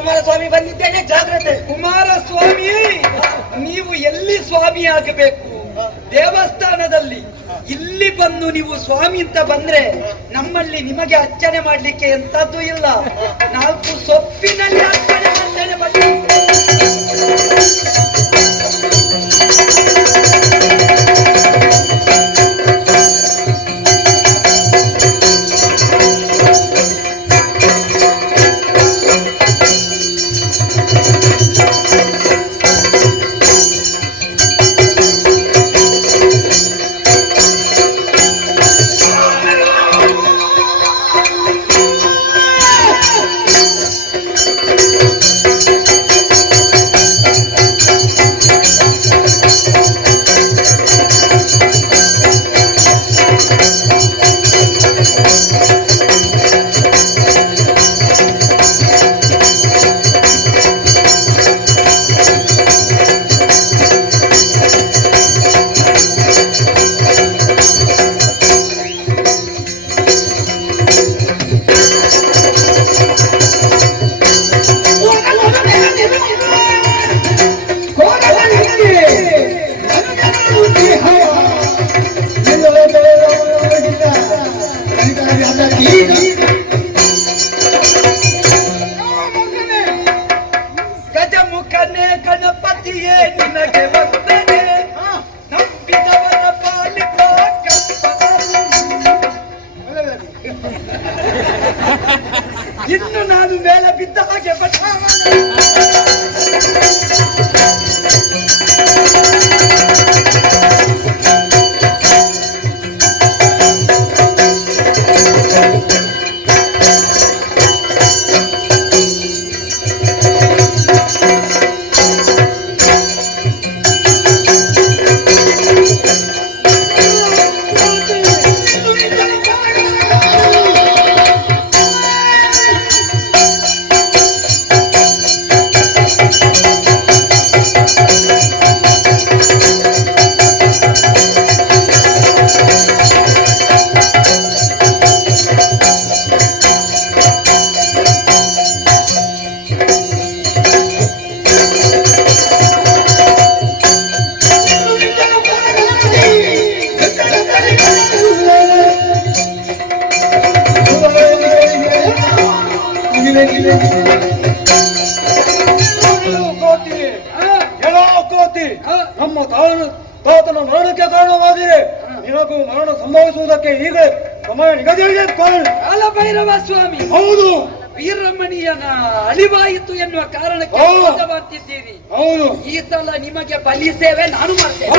ಕುಮಾರಸ್ವಾಮಿ ಬಂದಿದ್ದೇನೆ, ಜಾಗ್ರತೆ. ಕುಮಾರಸ್ವಾಮಿ, ನೀವು ಎಲ್ಲಿ ಸ್ವಾಮಿ ಆಗಬೇಕು? ದೇವಸ್ಥಾನದಲ್ಲಿ. ಇಲ್ಲಿ ಬಂದು ನೀವು ಸ್ವಾಮಿ ಅಂತ ಬಂದ್ರೆ ನಮ್ಮಲ್ಲಿ ನಿಮಗೆ ಅರ್ಚನೆ ಮಾಡ್ಲಿಕ್ಕೆ ಎಂತದ್ದು ಇಲ್ಲ. 4 ಸೊಪ್ಪಿನಲ್ಲಿ ಅರ್ಚನೆ ಮಾಡ್ತೇನೆ ಬನ್ನಿ. ಗಜಮುಖನೇ ಗಣಪತಿಯೇ ನಿನಗೆ ವಂದನೆ, ನಂಬಿದವರ ಪಾಲಿಕ ಇನ್ನು ನಾನು ಮೇಲೆ ಬಿದ್ದ ಹಾಗೆ ನಮ್ಮ ತಾತನ ಮರಣಕ್ಕೆ ಕಾರಣವಾಗಿದೆ. ನಿನಗೂ ಮರಣ ಸಂಭವಿಸುವುದಕ್ಕೆ ಈಗ ಸಮಯ ನಿಗದಿಯಾಗಿದೆ. ಕಾಲಭೈರವ ಸ್ವಾಮಿ, ಹೌದು, ವೀರಮಣಿಯನ ಅಳಿವಾಯಿತು ಎನ್ನುವ ಕಾರಣಕ್ಕೆ ಮಾಡ್ತಿದ್ದೀರಿ. ಹೌದು, ಈ ಸಲ ನಿಮಗೆ ಬಲಿ ಸೇವೆ ನಾನು ಮಾಡ್ತೇನೆ.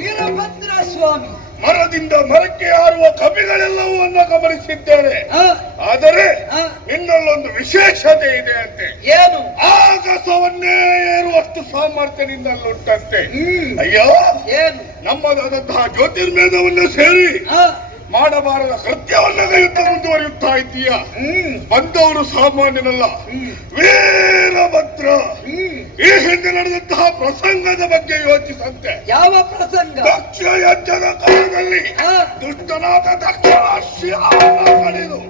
ವೀರಭದ್ರ ಸ್ವಾಮಿ, ಮರದಿಂದ ಮರಕ್ಕೆ ಹಾರುವ ಕಪಿಗಳೆಲ್ಲವನ್ನ ಗಮನಿಸಿದ್ದೇನೆ. ಆದರೆ ಇನ್ನಲ್ಲೊಂದು ವಿಶೇಷತೆ ಇದೆ ಅಂತೆ. ಏನು? ಆಗಸವನ್ನೇ ಏರುವಷ್ಟು ಸಾಮರ್ಥ್ಯ ನಿನ್ನಲ್ಲುಂಟಂತೆ. ಅಯ್ಯೋ, ಏನು? ನಮ್ಮದಾದಂತಹ ಜ್ಯೋತಿರ್ವೇದವನ್ನು ಸೇರಿ ಮಾಡಬಾರದ ಕೃತ್ಯವನ್ನಗೈಯುತ್ತ ಮುಂದುವರಿಯುತ್ತಾ ಇದ್ದೀಯ. ಬಂದವರು ಸಾಮಾನ್ಯನಲ್ಲ, ವೀರಭದ್ರ. ಈ ಹಿಂದೆ ನಡೆದಂತಹ ಪ್ರಸಂಗದ ಬಗ್ಗೆ ಯೋಚಿಸಂತೆ. ಯಾವ ಪ್ರಸಂಗ? ದಕ್ಷ ಯಜ್ಞದ ಕಾಲದಲ್ಲಿ ದುಷ್ಟನಾದ ದಕ್ಷ ಪಡೆದು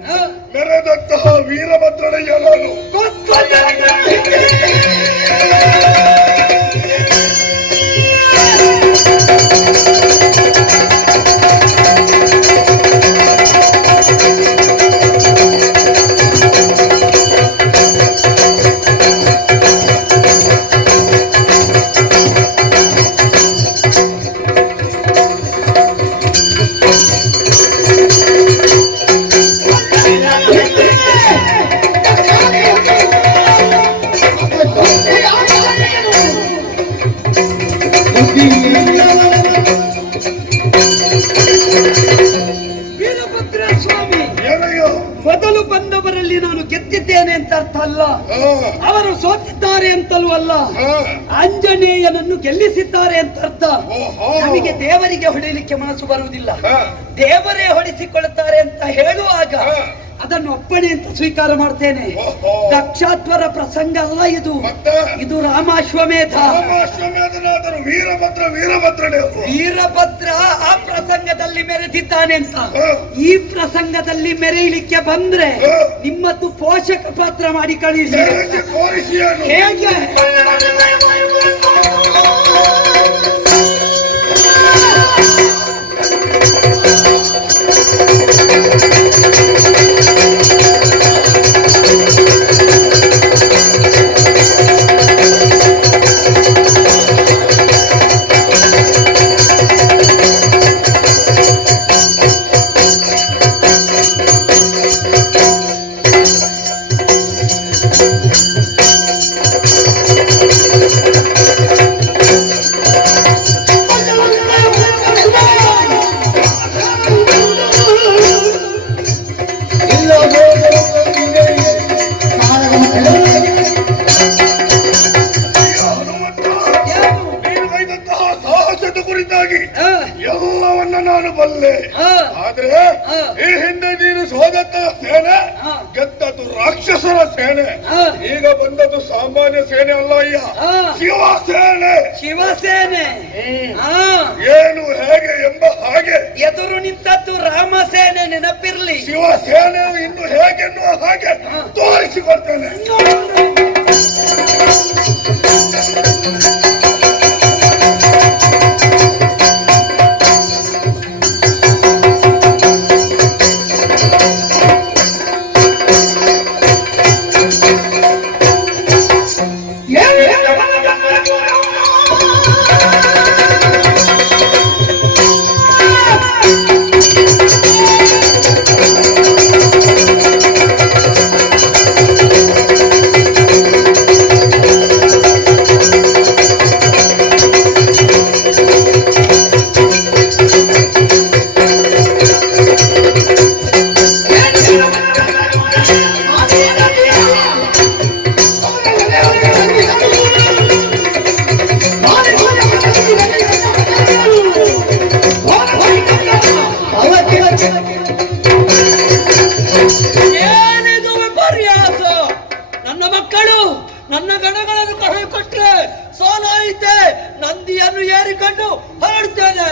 ಮೆರೆದಂತಹ ವೀರಭದ್ರನಯ್ಯನನ್ನು ವೀರಭದ್ರ ಸ್ವಾಮಿ, ಏನಯ್ಯೋ? ಮೊದಲು ಬಂದವರಲ್ಲಿ ನಾನು ಗೆದ್ದಿದ್ದೇನೆ ಅಂತ ಅರ್ಥ ಅಲ್ಲ, ಅವರು ಸೋತಿದ್ದಾರೆ ಅಂತಲೂ ಅಲ್ಲ, ಆಂಜನೇಯನನ್ನು ಗೆಲ್ಲಿಸಿದ್ದಾರೆ ಅಂತ ಅರ್ಥ. ನಮಗೆ ದೇವರಿಗೆ ಹೊಡೆಯಲಿಕ್ಕೆ ಮನಸ್ಸು ಬರುವುದಿಲ್ಲ, ದೇವರೇ ಹೊಡೆಸಿಕೊಳ್ಳುತ್ತಾರೆ ಅಂತ ಹೇಳುವಾಗ ಅದನ್ನು ಅಪ್ಪಣೆ ಅಂತ ಸ್ವೀಕಾರ ಮಾಡ್ತೇನೆ. ದಕ್ಷಾತ್ವರ ಪ್ರಸಂಗ ಅಲ್ಲ ಇದು, ಇದು ರಾಮಾಶ್ವಮೇಧ. ವೀರಭದ್ರ ಆ ಪ್ರಸಂಗದಲ್ಲಿ ಮೆರೆದಿದ್ದಾನೆ ಅಂತ ಈ ಪ್ರಸಂಗದಲ್ಲಿ ಮೆರೆಯಲಿಕ್ಕೆ ಬಂದ್ರೆ ನಿಮ್ಮದ್ದು ಪೋಷಕ ಪಾತ್ರ ಮಾಡಿ ಕಳಿಸಿ. ಹೇಗೆ? ಎಲ್ಲವನ್ನ ನಾನು ಬಲ್ಲೆ. ಆದ್ರೆ ಈ ಹಿಂದೆ ನೀನು ಸೋದತ್ತ ಸೇನೆ, ಗೆದ್ದದ್ದು ರಾಕ್ಷಸರ ಸೇನೆ. ಈಗ ಬಂದದ್ದು ಸಾಮಾನ್ಯ ಸೇನೆ ಅಲ್ಲ ಅಯ್ಯ, ಶಿವಸೇನೆ. ಶಿವಸೇನೆ ಏನು ಹೇಗೆ ಎಂಬ ಹಾಗೆ ಎದುರು ನಿಂತದ್ದು ರಾಮಸೇನೆ ನೆನಪಿರ್ಲಿ. ಶಿವಸೇನೆ ಇನ್ನು ಹೇಗೆ ಎನ್ನುವ ಹಾಗೆ ತೋರಿಸಿಕೊಡ್ತೇನೆ. ಏನಿದು ವಿಪರ್ಯಾಸ? ನನ್ನ ಮಕ್ಕಳು ನನ್ನ ಗಣಗಳನ್ನು ಕಳೆದುಕೊಟ್ರೆ ಸೋಲಾಯಿತೆ, ನಂದಿಯನ್ನು ಏರಿಕೊಂಡು ಹೊರಡ್ತೇನೆ.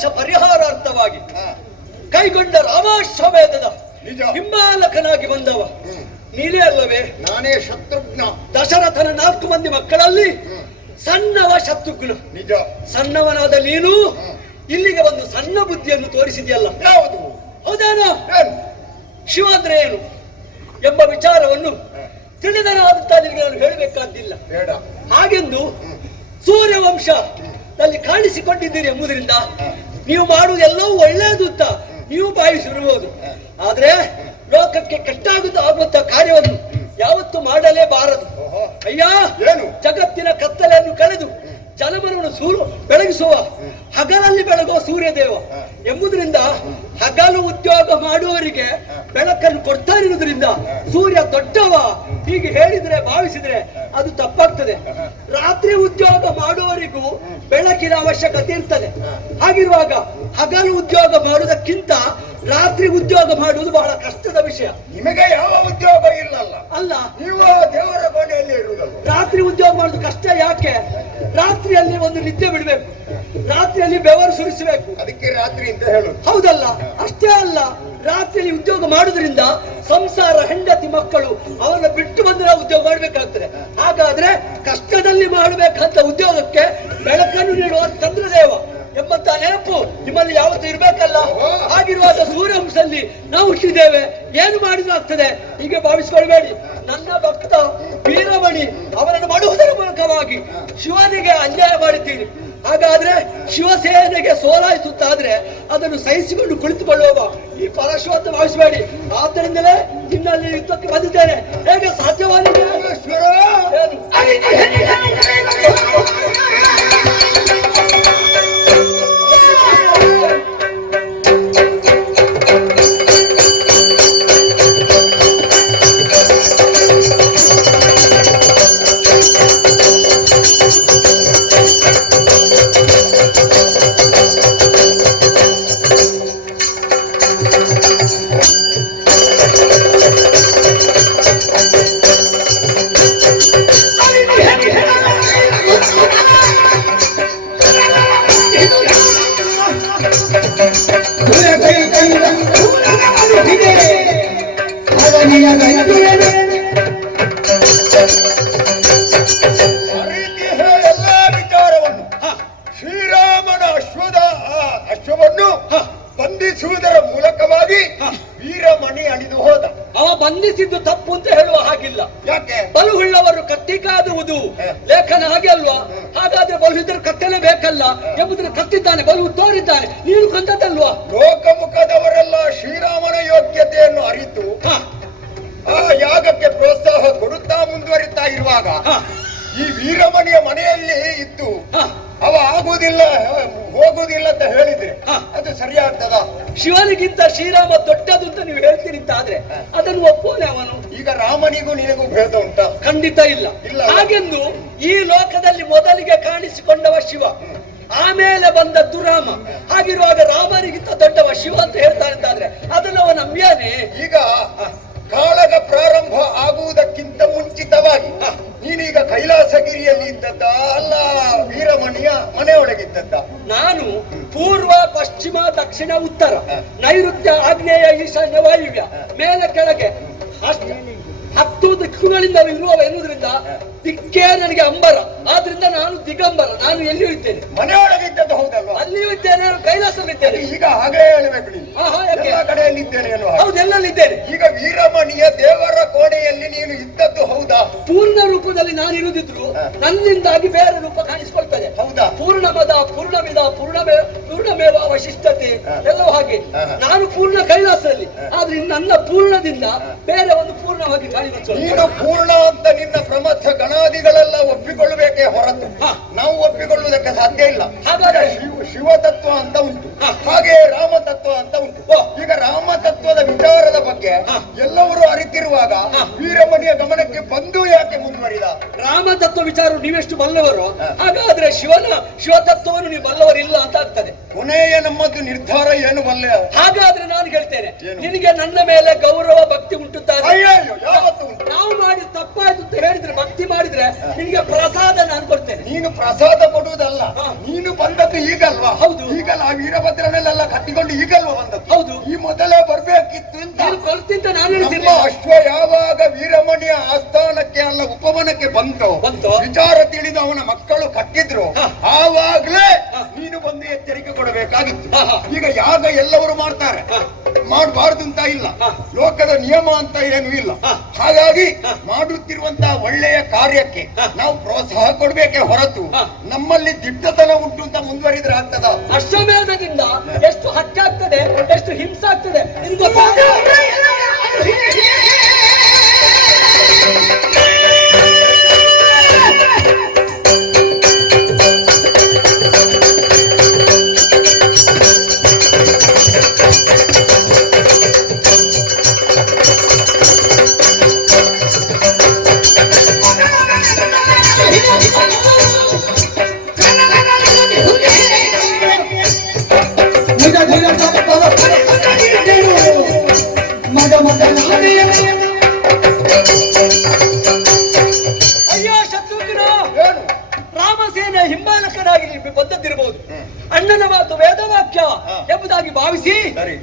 ದೋಷ ಪರಿಹಾರಾರ್ಥವಾಗಿ ಕೈಗೊಂಡ ರಾಮಾಶ್ವಮೇಧದ ನಿಜ. ಹಿಂಬಾಲಕನಾಗಿ ಬಂದವ ನೀನೇ ಅಲ್ಲವೇ? ನಾನೇ ಶತ್ರುಘ್ನ. ದಶರಥನ 4 ಮಂದಿ ಮಕ್ಕಳಲ್ಲಿ ಸಣ್ಣವ ಶತ್ರುಘ್ನ. ನಿಜ. ಸಣ್ಣವನಾದ ನೀನು ಇಲ್ಲಿಗೆ ಬಂದು ಸಣ್ಣ ಬುದ್ಧಿಯನ್ನು ತೋರಿಸಿದೆಯಲ್ಲ, ಯಾವುದು? ಹೌದೇನೋ? ಏನು? ಶಿವ ಅಂದ್ರೆ ಏನು ಎಂಬ ವಿಚಾರವನ್ನು ತಿಳಿದನಾದಂತ ನಿನಗೆ ನಾನು ಹೇಳಬೇಕಾದ್ದಿಲ್ಲ. ಬೇಡ. ಹಾಗೆಂದು ಸೂರ್ಯವಂಶದಲ್ಲಿ ಕಾಣಿಸಿಕೊಂಡಿದ್ದೀರಿ ಎಂಬುದರಿಂದ ನೀವು ಮಾಡುವುದೆಲ್ಲವೂ ಒಳ್ಳೆಯದು ಅಂತ ನೀವು ಭಾವಿಸಿರಬಹುದು. ಆದ್ರೆ ಲೋಕಕ್ಕೆ ಕೆಟ್ಟಾಗುವಂತ ಕಾರ್ಯವನ್ನು ಯಾವತ್ತು ಮಾಡಲೇಬಾರದು. ಅಯ್ಯ, ಏನು? ಜಗತ್ತಿನ ಕತ್ತಲೆಯನ್ನು ಕಳೆದು ಜನಮನವನ್ನು ಬೆಳಗಿಸುವ ಹಗಲಲ್ಲಿ ಬೆಳಗುವ ಸೂರ್ಯದೇವ ಎಂಬುದರಿಂದ ಹಗಲು ಉದ್ಯೋಗ ಮಾಡುವವರಿಗೆ ಬೆಳಕನ್ನು ಕೊಡ್ತಾ ಇರುವುದರಿಂದ ಸೂರ್ಯ ದೊಡ್ಡವ ಹೀಗೆ ಹೇಳಿದ್ರೆ ಭಾವಿಸಿದ್ರೆ ಅದು ತಪ್ಪಾಗ್ತದೆ. ರಾತ್ರಿ ಉದ್ಯೋಗ ಮಾಡುವವರಿಗೂ ಬೆಳಕಿನ ಅವಶ್ಯಕತೆ ಇರ್ತದೆ. ಹಾಗಿರುವಾಗ ಹಗಲು ಉದ್ಯೋಗ ಮಾಡುವುದಕ್ಕಿಂತ ರಾತ್ರಿ ಉದ್ಯೋಗ ಮಾಡುವುದು ಬಹಳ ಕಷ್ಟದ ವಿಷಯ. ನಿಮಗೆ ಯಾವ ಉದ್ಯೋಗ ಇಲ್ಲಲ್ಲ? ಅಲ್ಲ, ನೀವು ದೇವರ ಕೋಣೆಯಲ್ಲಿ ಇರುವುದಲ್ಲ. ರಾತ್ರಿ ಉದ್ಯೋಗ ಮಾಡುದು ಕಷ್ಟ ಯಾಕೆ? ರಾತ್ರಿಯಲ್ಲಿ ಒಂದು ನಿದ್ದೆ ಬಿಡಬೇಕು, ರಾತ್ರಿಯಲ್ಲಿ ಬೆವರು ಸುರಿಸಬೇಕು, ಅದಕ್ಕೆ ರಾತ್ರಿ ಅಂತ ಹೇಳುದು. ಹೌದಲ್ಲ? ಅಷ್ಟೇ ಅಲ್ಲ, ರಾತ್ರಿಯಲ್ಲಿ ಉದ್ಯೋಗ ಮಾಡುವುದರಿಂದ ಸಂಸಾರ, ಹೆಂಡತಿ, ಮಕ್ಕಳು ಅವನ್ನ ಬಿಟ್ಟು ಬಂದು ನಾವು ಉದ್ಯೋಗ ಮಾಡ್ಬೇಕಾಗ್ತದೆ. ಹಾಗಾದ್ರೆ ಕಷ್ಟದಲ್ಲಿ ಮಾಡಬೇಕಂತ ಉದ್ಯೋಗಕ್ಕೆ ಬೆಳಕನ್ನು ನೀಡುವ ಚಂದ್ರದೇವ ಎಂಬಂತ ನೆನಪು ನಿಮ್ಮಲ್ಲಿ ಯಾವತ್ತೂ ಇರ್ಬೇಕಲ್ಲ. ಹಾಗಿರುವಾಗ ಸೂರ್ಯವಂಶದಲ್ಲಿ ನಾವು ಹುಟ್ಟಿದ್ದೇವೆ, ಏನು ಮಾಡಿದ್ರು ಆಗ್ತದೆ ಹೀಗೆ ಭಾವಿಸಿಕೊಳ್ಬೇಡಿ. ನನ್ನ ಭಕ್ತ ವೀರಮಣಿ ಅವರನ್ನು ಮಾಡುವುದರ ಮೂಲಕವಾಗಿ ಶಿವನಿಗೆ ಅನ್ಯಾಯ ಮಾಡಿದ್ದೀರಿ. ಹಾಗಾದ್ರೆ ಶಿವಸೇನೆಗೆ ಸೋಲಾಯಿತು ಅಂತಾದ್ರೆ ಅದನ್ನು ಸಹಿಸಿಕೊಂಡು ಕುಳಿತುಕೊಳ್ಳುವ ಈ ಪರಶು ಅಂತ ಭಾವಿಸಬೇಡಿ. ಆದ್ದರಿಂದಲೇ ನಿನ್ನಲ್ಲಿ ಯುದ್ಧಕ್ಕೆ ಬಂದಿದ್ದೇನೆ. ಹೇಗೆ ಸಾಧ್ಯವಾಗಿದೆ? ಎಲ್ಲಾ ವಿಚಾರವನ್ನು ಶ್ರೀರಾಮನ ಅಶ್ವವನ್ನು ಬಂಧಿಸುವುದರ ಮೂಲಕವಾಗಿ ವೀರಮಣಿ ಅಣಿದು ಹೋದ. ಅವ ಬಂಧಿಸಿದ್ದು ತಪ್ಪು ಅಂತ ಹೇಳುವ ಹಾಗಿಲ್ಲ. ಯಾಕೆ? ಬಲುವುಳ್ಳವರು ಕತ್ತಿ ಕಾದುವುದು ಲೇಖನ ಹಾಗೆ ಅಲ್ವಾ? ಹಾಗಾದ್ರೆ ಬಲುಹಿದ್ದರು ಕತ್ತಲೆ ಬೇಕಲ್ಲ ಎಂಬುದನ್ನು ಕತ್ತಿದ್ದಾನೆ, ಬಲು ತೋರಿದ್ದಾನೆ, ನೀನು ಕಂದದ್ದಲ್ವಾ? ಲೋಕಮುಖದವರೆಲ್ಲ ಶ್ರೀರಾಮನ ಯೋಗ್ಯತೆಯನ್ನು ಅರಿತು ಆ ಯಾಗಕ್ಕೆ ಪ್ರೋತ್ಸಾಹ ಕೊಡುತ್ತಾ ಮುಂದುವರಿತಾ ಇರುವಾಗ ಈ ವೀರಮಣಿಯ ಮನೆಯಲ್ಲಿ ಇದ್ದು ಅವ ಆಗುವುದಿಲ್ಲ ಹೋಗುವುದಿಲ್ಲ ಅಂತ ಹೇಳಿದ್ರೆ ಅದು ಸರಿಯಾಗ್ತದ? ಶಿವನಿಗಿಂತ ಶ್ರೀರಾಮ ದೊಡ್ಡದು ಅಂತ ನೀವು ಹೇಳ್ತೀರಿ ಅಂತ ಆದ್ರೆ ಅದನ್ನು ಒಪ್ಪೋನೆ ಅವನು. ಈಗ ರಾಮನಿಗೂ ನಿನಗೂ ಭೇದ ಉಂಟಾ? ಖಂಡಿತ ಇಲ್ಲ. ಇಲ್ಲ. ಹಾಗೆಂದು ಈ ಲೋಕದಲ್ಲಿ ಮೊದಲಿಗೆ ಕಾಣಿಸಿಕೊಂಡವ ಶಿವ, ಆಮೇಲೆ ಬಂದದ್ದು ರಾಮ. ಹಾಗಿರುವಾಗ ರಾಮನಿಗಿಂತ ದೊಡ್ಡವ ಶಿವ ಅಂತ ಹೇಳ್ತಾನೆ ಅಂತಾದ್ರೆ ಅದನ್ನು ಅವನ ನಂಬ್ಯಾನೆ. ಈಗ ಕಾಳಗ ಪ್ರಾರಂಭ ಆಗುವುದಕ್ಕಿಂತ ಮುಂಚಿತವಾಗಿ ನೀನೀಗ ಕೈಲಾಸಗಿರಿಯಲ್ಲಿ ಇದ್ದದ್ದ ಅಲ್ಲ ವೀರಮಣಿಯ ಮನೆಯೊಳಗಿದ್ದದ್ದ? ನಾನು ಪೂರ್ವ, ಪಶ್ಚಿಮ, ದಕ್ಷಿಣ, ಉತ್ತರ, ನೈಋತ್ಯ, ಆಗ್ನೇಯ, ಈಶಾನ್ಯ, ವಾಯುವ್ಯ, ಮೇಲೆ ಕೆಳಗೆ 10 ದಿಕ್ಕುಗಳಿಂದ ಇರುವವ ಎನ್ನುವುದರಿಂದ ದಿಕ್ಕೇ ನನಗೆ ಅಂಬರ. ಆದ್ರಿಂದ ನಾನು ದಿಗಂಬರ. ನಾನು ಎಲ್ಲಿಯೂ ಇದ್ದೇನೆ, ಮನೆಯೊಳಗಿದ್ದದ್ದು ಹೌದಲ್ವಾ? ಅಲ್ಲಿಯೂ ಇದ್ದೇನೆ, ಕೈಲಾಸವಿದ್ದೇನೆ. ಈಗ ಹಾಗೆ ಹೇಳಬೇಕು ನೀನು. ಎಲ್ಲ ಕಡೆಯಲ್ಲಿ ಇದ್ದೇನೆ ಅನ್ನುವ. ಹೌದು, ಎಲ್ಲಲ್ಲಿದ್ದೇನೆ. ಈಗ ವೀರಮಣಿಯ ದೇವರ ಕೋಣೆಯಲ್ಲಿ ನೀನು ಇದ್ದದ್ದು ಹೌದಾ? ಪೂರ್ಣ ರೂಪದಲ್ಲಿ ನಾನು ಇರುದಿದ್ರು ನನ್ನಿಂದಾಗಿ ಬೇರೆ ರೂಪ ಕಾಣಿಸಿಕೊಳ್ತದೆ. ಹೌದಾ? ಪೂರ್ಣಮದ, ಪೂರ್ಣಮಿದ, ಪೂರ್ಣಮೇವ ಅವಶಿಷ್ಟತೆ ಎಲ್ಲವೂ ಹಾಗೆ. ನಾನು ಪೂರ್ಣ ಕೈಲಾಸದಲ್ಲಿ, ಆದ್ರೆ ನನ್ನ ಪೂರ್ಣದಿಂದ ಬೇರೆ ಒಂದು ಪೂರ್ಣವಾಗಿ ಕಾಣಿಸಿಕೊಳ್ಳುತ್ತೆ. ನೀನು ಪೂರ್ಣ ಅಂತ ನಿನ್ನ ಪ್ರಮಥ ಗಣಾದಿಗಳೆಲ್ಲ ಒಪ್ಪಿಕೊಳ್ಳಬೇಕೇ ಹೊರತು ನಾವು ಒಪ್ಪಿಕೊಳ್ಳುವುದಕ್ಕೆ ಸಾಧ್ಯ ಇಲ್ಲ. ಹಾಗಾದ್ರೆ ಶಿವತತ್ವ ಅಂತ ಉಂಟು, ಹಾಗೆ ರಾಮತತ್ವ ಅಂತ ಉಂಟು. ಈಗ ರಾಮತತ್ವದ ವಿಚಾರದ ಬಗ್ಗೆ ಎಲ್ಲವರು ಅರಿತಿರುವಾಗ ವೀರಮಣಿಯ ಗಮನಕ್ಕೆ ಬಂದು ಯಾಕೆ ಮುಂದುವರಿದ? ರಾಮತತ್ವ ವಿಚಾರ ನೀವೆಷ್ಟು ಬಲ್ಲವರು, ಹಾಗಾದ್ರೆ ಶಿವತತ್ವವನ್ನು ನೀವು ಬಲ್ಲವರಿಲ್ಲ ಅಂತ ಆಗ್ತದೆ. ಕೊನೆಯ ನಮ್ಮದು ನಿರ್ಧಾರ ಏನು ಬಲ್ಲೆ? ಹಾಗಾದ್ರೆ ನಾನು ಹೇಳ್ತೇನೆ, ಏನು? ನಿನಗೆ ನನ್ನ ಮೇಲೆ ಗೌರವ ಭಕ್ತಿ ಉಂಟುತ್ತಾರೆ. ಅಯ್ಯಯ್ಯೋ, ಯಾವತ್ತು ಉಂಟು? ನಾವು ಮಾಡಿ ತಪ್ಪಾಯ್ತು ಅಂತ ಹೇಳಿದ್ರೆ, ಭಕ್ತಿ ಮಾಡಿದ್ರೆ ನಿನಗೆ ಪ್ರಸಾದ ನಾನು ಕೊಡ್ತೇನೆ. ನೀನು ಪ್ರಸಾದ ಕೊಡುವುದಲ್ಲ, ನೀನು ಬಂದದ್ದು ಈಗಲ್ವಾ? ಹೌದು. ಈಗಲ್ಲ ಆ ವೀರಭದ್ರನೆಲ್ಲ ಕಟ್ಟಿಕೊಂಡು ಈಗಲ್ವಾ ಬಂದದ್ದು? ಹೌದು. ಈ ಮೊದಲೇ ಬರ್ಬೇಕಿತ್ತು ಅಂತ. ನೀನು ಕೊಡ್ತಿಂತ ನಾನು ನಮ್ಮ ಹೇಳ್ತೀನಿ. ಅಶ್ವ ಯಾವಾಗ ವೀರಮಣಿಯ ಆಸ್ಥಾನಕ್ಕೆ ಅಲ್ಲ ಉಪವನಕ್ಕೆ ಬಂತು, ವಿಚಾರ ತಿಳಿದು ಅವನ ಮಕ್ಕಳು ಕಟ್ಟಿದ್ರು, ಆವಾಗ್ಲೇ ನೀನು ಬಂದು ಎಚ್ಚರಿಕೆ ಕೊಡಬೇಕಾಗಿತ್ತು. ಈಗ ಯಾಗ ಎಲ್ಲವರು ಮಾಡ್ತಾರೆ, ಮಾಡಬಾರ್ದು ಅಂತ ಇಲ್ಲ, ಲೋಕದ ನಿಯಮ ಅಂತ ಏನು ಇಲ್ಲ. ಹಾಗಾಗಿ ಮಾಡುತ್ತಿರುವಂತಹ ಒಳ್ಳೆಯ ಕಾರ್ಯಕ್ಕೆ ನಾವು ಪ್ರೋತ್ಸಾಹ ಕೊಡ್ಬೇಕೆ ಹೊರತು ನಮ್ಮಲ್ಲಿ ದಿಟ್ಟತನ ಉಂಟು ಅಂತ ಮುಂದುವರಿದ್ರೆ ಆಗ್ತದ? ಅಶ್ವಮೇಧದಿಂದ ಎಷ್ಟು ಹತ್ಯೆ ಆಗ್ತದೆ, ಎಷ್ಟು ಹಿಂಸೆ ಆಗ್ತದೆ ನಿಮ್ಗೆ ಅಯ್ಯೋ ಶತ್ರುಘ್ನ, ರಾಮಸೇನೆ ಹಿಂಬಾಲಕನಾಗಿ ಬಂದದ್ದಿರಬಹುದು. ಅಣ್ಣನ ಮಾತು ವೇದವಾಕ್ಯ ಎಂಬುದಾಗಿ ಭಾವಿಸಿ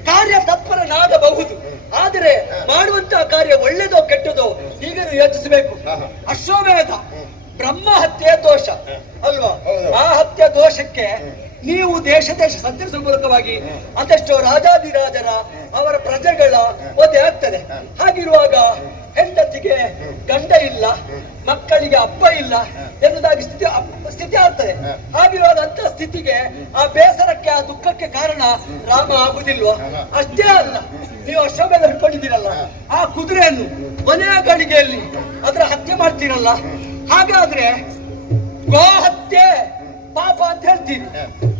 ಕಾರ್ಯ ತತ್ಪರನಾಗಬಹುದು. ಆದರೆ ಮಾಡುವಂತಹ ಕಾರ್ಯ ಒಳ್ಳೆದೋ ಕೆಟ್ಟದೋ ಈಗಲೂ ಯೋಚಿಸಬೇಕು. ಅಶ್ವಮೇಧ ಬ್ರಹ್ಮ ಹತ್ಯೆ ದೋಷ ಅಲ್ವಾ? ಆ ಹತ್ಯೆ ದೋಷಕ್ಕೆ ನೀವು ದೇಶ ಸಂಚರಿಸುವ ಮೂಲಕವಾಗಿ ಅದೆಷ್ಟೋ ರಾಜಾದಿರಾಜರ ಅವರ ಪ್ರಜೆಗಳ ವಧೆ ಆಗ್ತದೆ. ಹಾಗಿರುವಾಗ ಹೆಂಡತಿಗೆ ಗಂಡ ಇಲ್ಲ, ಮಕ್ಕಳಿಗೆ ಅಪ್ಪ ಇಲ್ಲ ಎನ್ನುವುದಾಗಿ ಸ್ಥಿತಿ ಆಗ್ತದೆ. ಹಾಗಿರುವಾಗ ಅಂತ ಸ್ಥಿತಿಗೆ ಆ ಬೇಸರಕ್ಕೆ, ಆ ದುಃಖಕ್ಕೆ ಕಾರಣ ರಾಮ ಆಗುದಿಲ್ವಾ? ಅಷ್ಟೇ ಅಲ್ಲ, ನೀವು ಅಶ್ವಮೇಧ ಹಿಡ್ಕೊಂಡಿದ್ದೀರಲ್ಲ, ಆ ಕುದುರೆಯನ್ನು ಕೊನೆಯ ಗಳಿಗೆಯಲ್ಲಿ ಅದರ ಹತ್ಯೆ ಮಾಡ್ತೀರಲ್ಲ, ಹಾಗಾದ್ರೆ ಗೋ ಹತ್ಯೆ ಪಾಪ ಅಂತ ಹೇಳ್ತೀರಿ.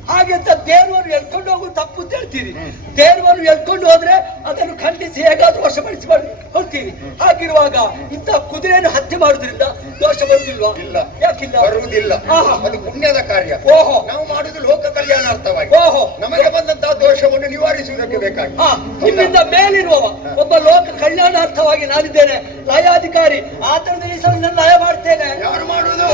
ಹಾಗೆ ಅಂತ ದೇವರನ್ನು ಎಳ್ಕೊಂಡು ಹೋಗುದು ತಪ್ಪು ಅಂತ ಹೇಳ್ತೀರಿ. ದೇವರನ್ನು ಎಳ್ಕೊಂಡು ಹೋದ್ರೆ ಅದನ್ನು ಖಂಡಿಸಿ ಹೇಗಾದ್ರೂ ವಶಪಡಿಸಿ ಹೋಗ್ತೀರಿ. ಹಾಗಿರುವಾಗ ಇಂಥ ಕುದುರೆಯನ್ನು ಹತ್ಯೆ ಮಾಡುವುದರಿಂದ ದೋಷ ಬರುವುದಿಲ್ವಾ? ಇಲ್ಲ, ಯಾಕಿಲ್ಲ? ಬರುವುದಿಲ್ಲ. ಅದು ಪುಣ್ಯದ ಕಾರ್ಯ. ಓಹೋ, ನಾವು ಮಾಡುದು ಲೋಕ ಕಲ್ಯಾಣಾರ್ಥವಾಗಿ. ಓಹೋ, ನಮಗೆ ಬಂದಂತಹ ದೋಷವನ್ನು ನಿವಾರಿಸುವುದಕ್ಕೆ ಬೇಕಾಗಿ ನಿಮ್ಮಿಂದ ಮೇಲಿರುವವ ಒಬ್ಬ ಲೋಕ ಕಲ್ಯಾಣಾರ್ಥವಾಗಿ ನಾನಿದ್ದೇನೆ, ಲಯಾಧಿಕಾರಿ. ಆತನ ನನ್ನ ಲಯ ಮಾಡ್ತೇನೆ. ಯಾರು ಮಾಡುವುದು?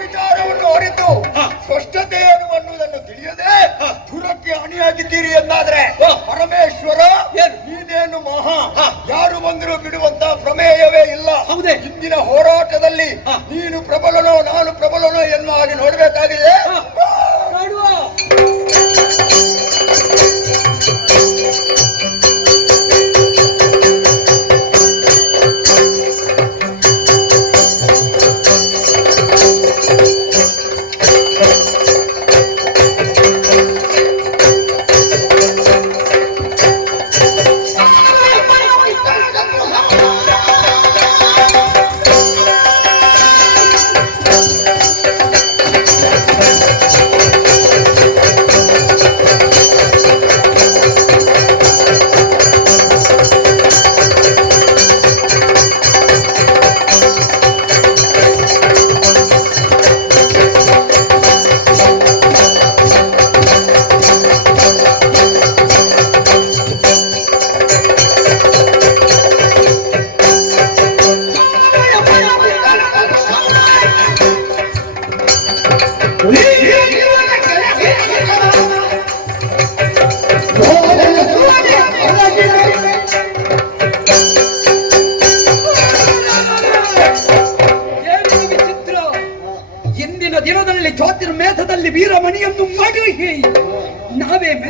ವಿಚಾರವನ್ನು ಅರಿತು ಸ್ಪಷ್ಟತೆ ಏನು ಅನ್ನುವುದನ್ನು ತಿಳಿಯದೆ ದುರಕ್ಕೆ ಅಣಿಯಾಗಿದ್ದೀರಿ ಎಂದಾದ್ರೆ ಪರಮೇಶ್ವರ ನೀನೇನು ಮಹಾ, ಯಾರು ಬಂದರೂ ಬಿಡುವಂತ ಪ್ರಮೇಯವೇ ಇಲ್ಲ. ಇಂದಿನ ಹೋರಾಟದಲ್ಲಿ ನೀನು ಪ್ರಬಲನೋ ನಾನು ಪ್ರಬಲನೋ ಎನ್ನುವ ಹಾಗೆ ನೋಡಬೇಕಾಗಿದೆ.